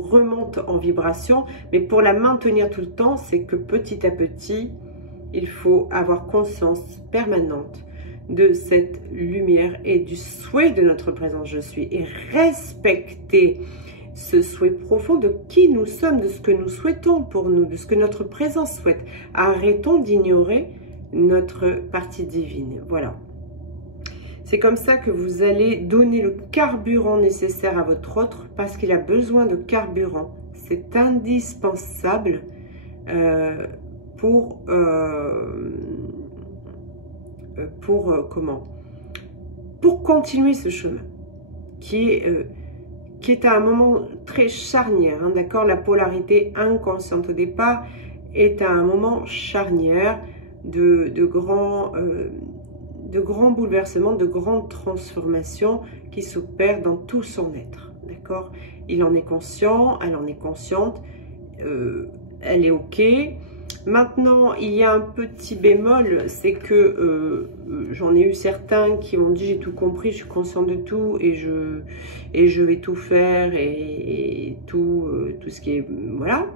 remonte en vibration, mais pour la maintenir tout le temps, c'est que petit à petit, il faut avoir conscience permanente de cette lumière et du souhait de notre présence je suis, et respecter ce souhait profond de qui nous sommes, de ce que nous souhaitons pour nous, de ce que notre présence souhaite. Arrêtons d'ignorer notre partie divine. Voilà. C'est comme ça que vous allez donner le carburant nécessaire à votre autre, parce qu'il a besoin de carburant. C'est indispensable pour continuer ce chemin qui est à un moment très charnière, hein, d'accord? La polarité inconsciente au départ est à un moment charnière de grands bouleversements, de grandes transformations qui s'opèrent dans tout son être, d'accord? Il en est conscient, elle en est consciente, elle est ok. Maintenant, il y a un petit bémol, c'est que j'en ai eu certains qui m'ont dit j'ai tout compris, je suis consciente de tout et je vais tout faire et tout ce qui est... Voilà.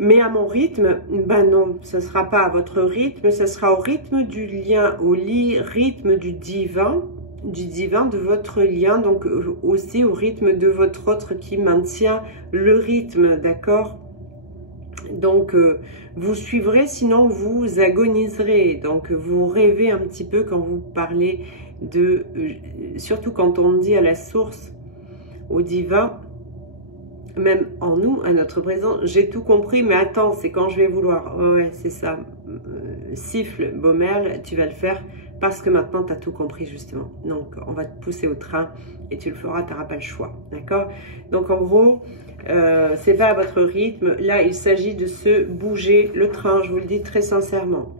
Mais à mon rythme, ben non, ce ne sera pas à votre rythme, ce sera au rythme du lien, au rythme du divin de votre lien, donc aussi au rythme de votre autre qui maintient le rythme, d'accord? Donc, vous suivrez, sinon vous agoniserez. Donc, vous rêvez un petit peu quand vous parlez de... surtout quand on dit à la source, au divin, même en nous, à notre présent, j'ai tout compris, mais attends, c'est quand je vais vouloir. Oh ouais, c'est ça. Siffle, Baumerle, tu vas le faire parce que maintenant, tu as tout compris, justement. Donc, on va te pousser au train et tu le feras, tu n'auras pas le choix. D'accord? Donc, en gros... c'est pas à votre rythme. Là, il s'agit de se bouger le train, je vous le dis très sincèrement.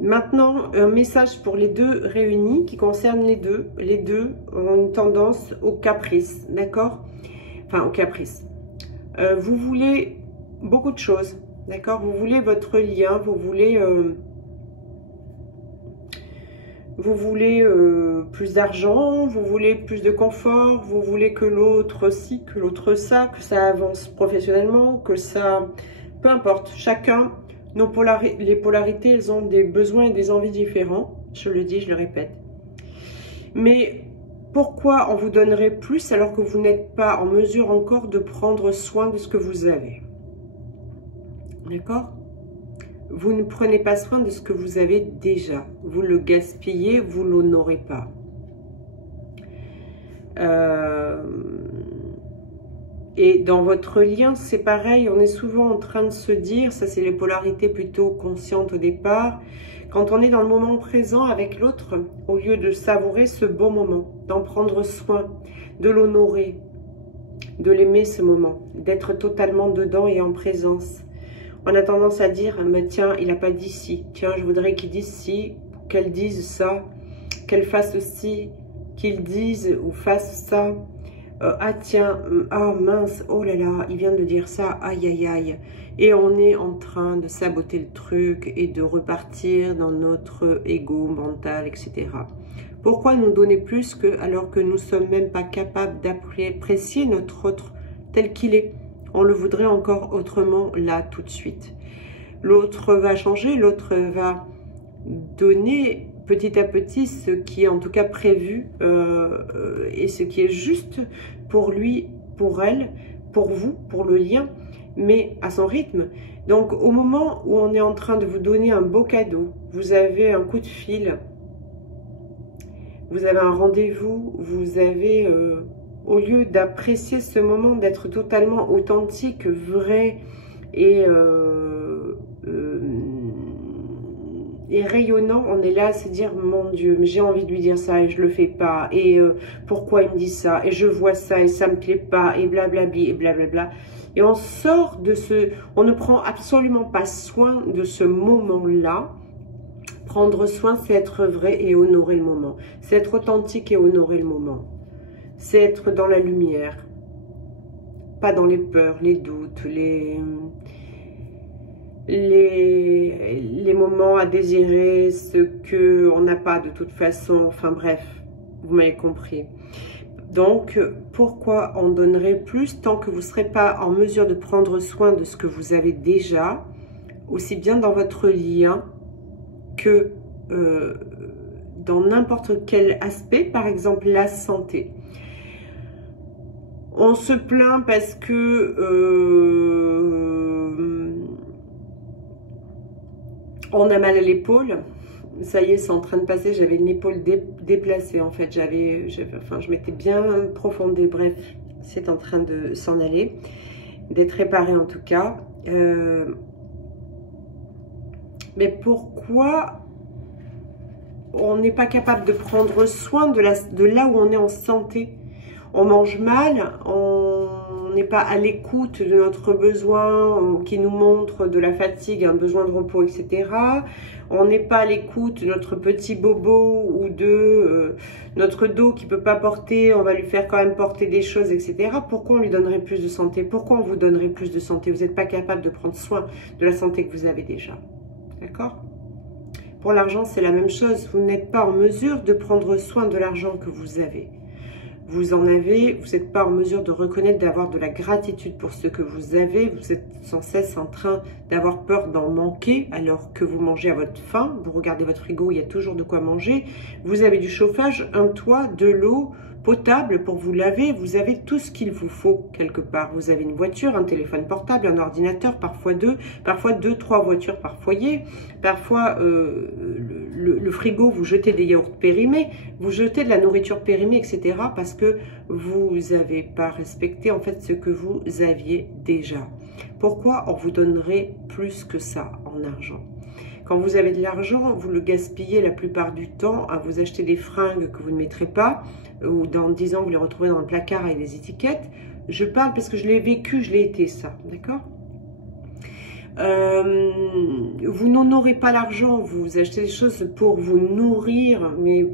Maintenant, un message pour les deux réunis qui concerne les deux. Les deux ont une tendance au caprice, d'accord? Enfin, au caprice. Vous voulez beaucoup de choses, d'accord? Vous voulez votre lien, vous voulez... plus d'argent, vous voulez plus de confort, vous voulez que l'autre ci, que l'autre ça, que ça avance professionnellement, que ça... Peu importe, chacun, les polarités, elles ont des besoins et des envies différents. Je le dis, je le répète. Mais pourquoi on vous donnerait plus alors que vous n'êtes pas en mesure encore de prendre soin de ce que vous avez? D'accord? vous ne prenez pas soin de ce que vous avez déjà. Vous le gaspillez, vous ne l'honorez pas. Et dans votre lien, c'est pareil, on est souvent en train de se dire, ça c'est les polarités plutôt conscientes au départ, quand on est dans le moment présent avec l'autre, au lieu de savourer ce beau moment, d'en prendre soin, de l'honorer, de l'aimer ce moment, d'être totalement dedans et en présence. On a tendance à dire, mais tiens, il n'a pas dit ci, tiens, je voudrais qu'il dise ci, qu'elle dise ça, qu'elle fasse ci, qu'il dise ou fasse ça. Ah tiens, ah mince, oh là là, il vient de dire ça, aïe aïe aïe. Et on est en train de saboter le truc et de repartir dans notre ego mental, etc. Pourquoi nous donner plus alors que nous ne sommes même pas capables d'apprécier notre autre tel qu'il est? On le voudrait encore autrement là, tout de suite. L'autre va changer, l'autre va donner petit à petit ce qui est en tout cas prévu et ce qui est juste pour lui, pour elle, pour vous, pour le lien, mais à son rythme. Donc au moment où on est en train de vous donner un beau cadeau, vous avez un coup de fil, vous avez un rendez-vous, vous avez, au lieu d'apprécier ce moment, d'être totalement authentique, vrai et rayonnant, on est là à se dire, mon Dieu, j'ai envie de lui dire ça et je le fais pas, et pourquoi il me dit ça, et je vois ça et ça me plaît pas, et blablabli, et blablabla. Et on sort de on ne prend absolument pas soin de ce moment-là. Prendre soin, c'est être vrai et honorer le moment. C'est être authentique et honorer le moment. C'est être dans la lumière, pas dans les peurs, les doutes, les moments à désirer, ce qu'on n'a pas de toute façon, enfin bref, vous m'avez compris. Donc, pourquoi on donnerait plus tant que vous ne serez pas en mesure de prendre soin de ce que vous avez déjà, aussi bien dans votre lien que dans n'importe quel aspect, par exemple la santé. On se plaint parce que on a mal à l'épaule. Ça y est, c'est en train de passer. J'avais une épaule déplacée en fait. Je m'étais bien profondée. Bref, c'est en train de s'en aller, d'être réparé en tout cas. Mais pourquoi on n'est pas capable de prendre soin de là où on est en santé? On mange mal, on n'est pas à l'écoute de notre besoin qui nous montre de la fatigue, un besoin de repos, etc. On n'est pas à l'écoute de notre petit bobo ou de notre dos qui ne peut pas porter, on va lui faire quand même porter des choses, etc. Pourquoi on lui donnerait plus de santé? Pourquoi on vous donnerait plus de santé? Vous n'êtes pas capable de prendre soin de la santé que vous avez déjà. D'accord? Pour l'argent, c'est la même chose. Vous n'êtes pas en mesure de prendre soin de l'argent que vous avez. Vous en avez, vous n'êtes pas en mesure de reconnaître, d'avoir de la gratitude pour ce que vous avez. Vous êtes sans cesse en train d'avoir peur d'en manquer alors que vous mangez à votre faim. Vous regardez votre frigo, il y a toujours de quoi manger. Vous avez du chauffage, un toit, de l'eau potable pour vous laver. Vous avez tout ce qu'il vous faut quelque part. Vous avez une voiture, un téléphone portable, un ordinateur, parfois deux, 3 voitures par foyer. Parfois, le frigo, vous jetez des yaourts périmés, vous jetez de la nourriture périmée, etc. parce que vous n'avez pas respecté en fait ce que vous aviez déjà. Pourquoi on vous donnerait plus que ça en argent? Quand vous avez de l'argent, vous le gaspillez la plupart du temps à vous acheter des fringues que vous ne mettrez pas, ou dans 10 ans, vous les retrouvez dans le placard avec des étiquettes. Je parle parce que je l'ai vécu, je l'ai été ça, d'accord? Vous n'honorez pas l'argent, vous achetez des choses pour vous nourrir, mais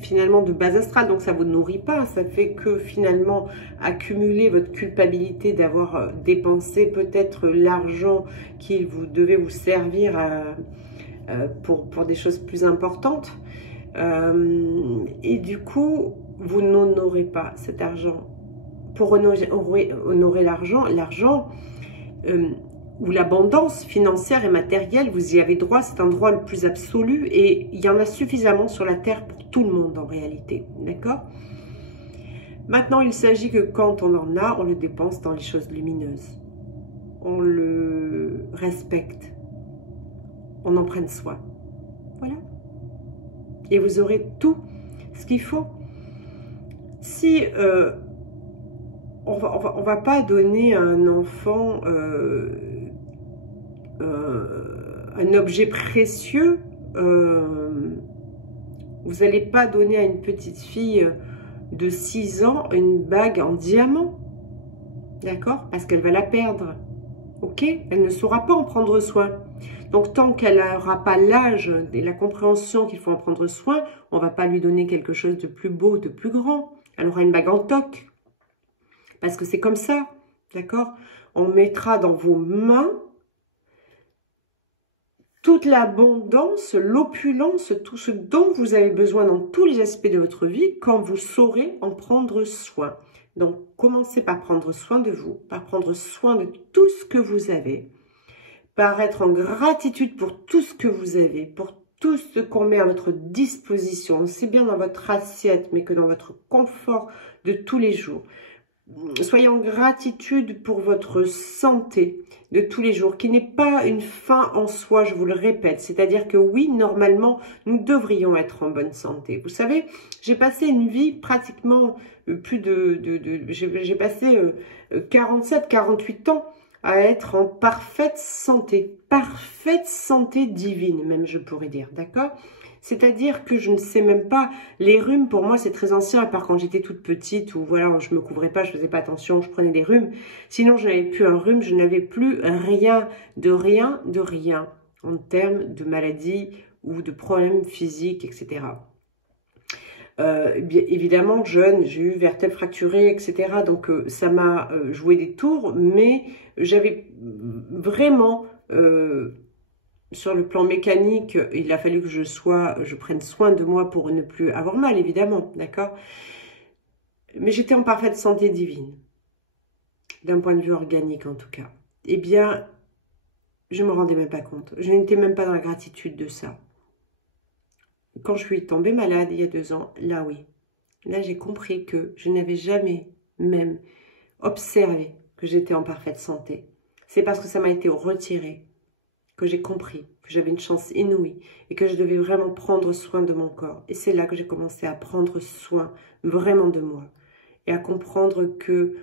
finalement de base astrale, donc ça ne vous nourrit pas, ça fait que finalement accumuler votre culpabilité d'avoir dépensé peut-être l'argent qui vous devait vous servir pour des choses plus importantes, et du coup vous n'honorez pas cet argent. Pour honorer l'argent, ou l'abondance financière et matérielle, vous y avez droit, c'est un droit le plus absolu et il y en a suffisamment sur la terre pour tout le monde en réalité, d'accord? Maintenant, il s'agit que quand on en a, on le dépense dans les choses lumineuses. On le respecte. on en prenne soin. Voilà. Et vous aurez tout ce qu'il faut. Si on va pas donner à un enfant un objet précieux, vous n'allez pas donner à une petite fille de 6 ans une bague en diamant, d'accord? Parce qu'elle va la perdre, ok? Elle ne saura pas en prendre soin. Donc, tant qu'elle n'aura pas l'âge et la compréhension qu'il faut en prendre soin, on ne va pas lui donner quelque chose de plus beau, de plus grand. Elle aura une bague en toc. Parce que c'est comme ça, d'accord? On mettra dans vos mains toute l'abondance, l'opulence, tout ce dont vous avez besoin dans tous les aspects de votre vie quand vous saurez en prendre soin. Donc, commencez par prendre soin de vous, par prendre soin de tout ce que vous avez, par être en gratitude pour tout ce que vous avez, pour tout ce qu'on met à votre disposition, aussi bien dans votre assiette, mais que dans votre confort de tous les jours. Soyez en gratitude pour votre santé de tous les jours, qui n'est pas une fin en soi, je vous le répète. C'est-à-dire que oui, normalement, nous devrions être en bonne santé. Vous savez, j'ai passé une vie pratiquement j'ai passé 47, 48 ans à être en parfaite santé divine, même je pourrais dire, d'accord? C'est-à-dire que je ne sais même pas, les rhumes pour moi c'est très ancien, à part quand j'étais toute petite, où voilà, je me couvrais pas, je faisais pas attention, je prenais des rhumes. Sinon je n'avais plus un rhume, je n'avais plus rien en termes de maladies ou de problèmes physiques, etc. Bien évidemment, jeune, j'ai eu vertèbres fracturées, etc. Donc ça m'a joué des tours, mais j'avais vraiment... sur le plan mécanique, il a fallu que je prenne soin de moi pour ne plus avoir mal, évidemment, d'accord? Mais j'étais en parfaite santé divine, d'un point de vue organique en tout cas. Eh bien, je ne me rendais même pas compte. Je n'étais même pas dans la gratitude de ça. Quand je suis tombée malade il y a 2 ans, là oui. Là, j'ai compris que je n'avais jamais même observé que j'étais en parfaite santé. C'est parce que ça m'a été retiré que j'ai compris que j'avais une chance inouïe et que je devais vraiment prendre soin de mon corps. Et c'est là que j'ai commencé à prendre soin vraiment de moi et à comprendre que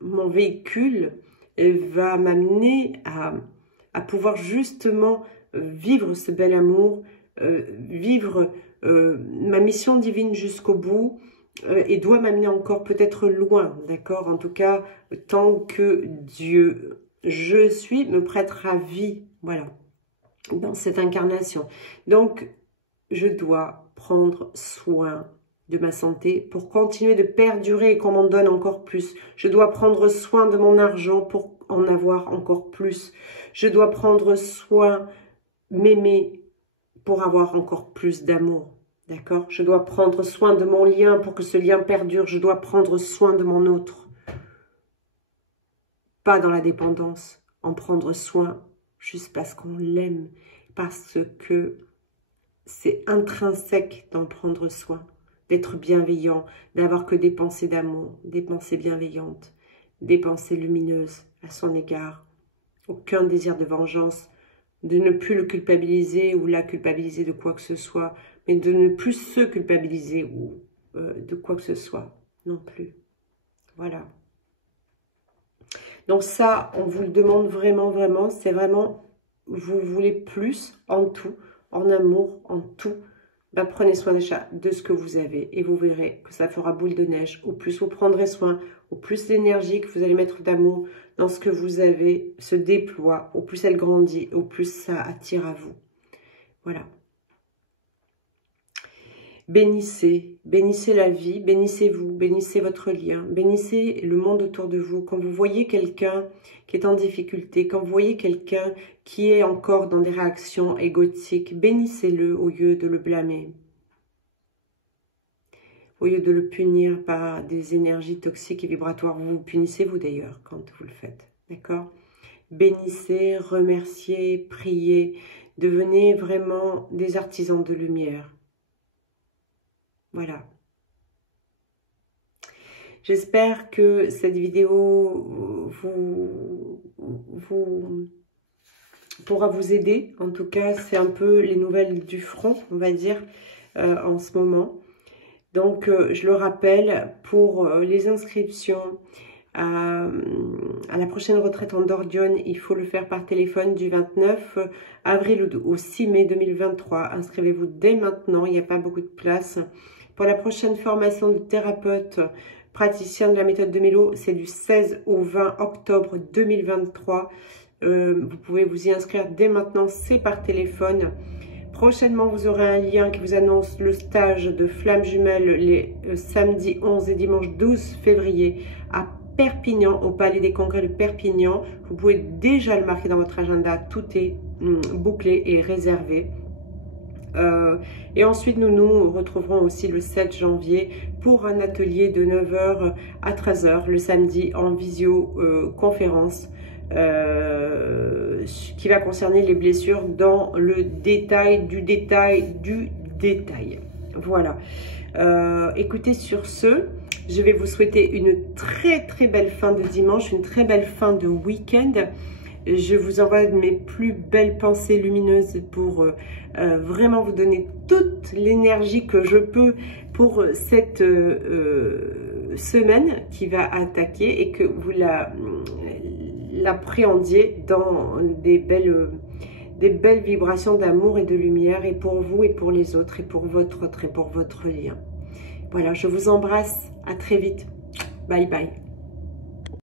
mon véhicule va m'amener à pouvoir justement vivre ce bel amour, vivre ma mission divine jusqu'au bout et doit m'amener encore peut-être loin, d'accord? En tout cas, tant que Dieu, je suis, me prêtera vie. Voilà, dans cette incarnation. Donc, je dois prendre soin de ma santé pour continuer de perdurer et qu'on m'en donne encore plus. Je dois prendre soin de mon argent pour en avoir encore plus. Je dois prendre soin, m'aimer pour avoir encore plus d'amour. D'accord? Je dois prendre soin de mon lien pour que ce lien perdure. Je dois prendre soin de mon autre. Pas dans la dépendance. En prendre soin juste parce qu'on l'aime, parce que c'est intrinsèque d'en prendre soin, d'être bienveillant, d'avoir que des pensées d'amour, des pensées bienveillantes, des pensées lumineuses à son égard, aucun désir de vengeance, de ne plus le culpabiliser ou la culpabiliser de quoi que ce soit, mais de ne plus se culpabiliser ou de quoi que ce soit non plus. Voilà. Donc ça, on vous le demande vraiment, vraiment. C'est vraiment, vous voulez plus en tout, en amour, en tout. Ben, prenez soin déjà de ce que vous avez et vous verrez que ça fera boule de neige. Au plus vous prendrez soin, au plus d'énergie que vous allez mettre d'amour dans ce que vous avez se déploie, au plus elle grandit, au plus ça attire à vous. Voilà. Bénissez, bénissez la vie, bénissez-vous, bénissez votre lien, bénissez le monde autour de vous. Quand vous voyez quelqu'un qui est en difficulté, quand vous voyez quelqu'un qui est encore dans des réactions égotiques, bénissez-le au lieu de le blâmer, au lieu de le punir par des énergies toxiques et vibratoires. Vous vous punissez vous d'ailleurs quand vous le faites, d'accord? Bénissez, remerciez, priez, devenez vraiment des artisans de lumière. Voilà. J'espère que cette vidéo vous pourra vous aider. En tout cas, c'est un peu les nouvelles du front, on va dire, en ce moment. Donc, je le rappelle, pour les inscriptions à la prochaine retraite en Dordogne, il faut le faire par téléphone du 29 avril au 6 mai 2023. Inscrivez-vous dès maintenant, il n'y a pas beaucoup de place. Pour la prochaine formation de thérapeute praticien de la méthode de Mélo, c'est du 16 au 20 octobre 2023. Vous pouvez vous y inscrire dès maintenant, c'est par téléphone. Prochainement, vous aurez un lien qui vous annonce le stage de Flammes Jumelles les samedi 11 et dimanche 12 février à Perpignan, au Palais des Congrès de Perpignan. Vous pouvez déjà le marquer dans votre agenda, tout est bouclé et réservé. Et ensuite, nous nous retrouverons aussi le 7 janvier pour un atelier de 9h à 13h le samedi en visioconférence qui va concerner les blessures dans le détail du détail du détail. Voilà. Écoutez, sur ce, je vais vous souhaiter une très belle fin de dimanche, une très belle fin de week-end. Je vous envoie mes plus belles pensées lumineuses pour vraiment vous donner toute l'énergie que je peux pour cette semaine qui va attaquer et que vous l'appréhendiez dans des belles vibrations d'amour et de lumière, et pour vous et pour les autres et pour votre lien. Voilà, je vous embrasse, à très vite. Bye bye.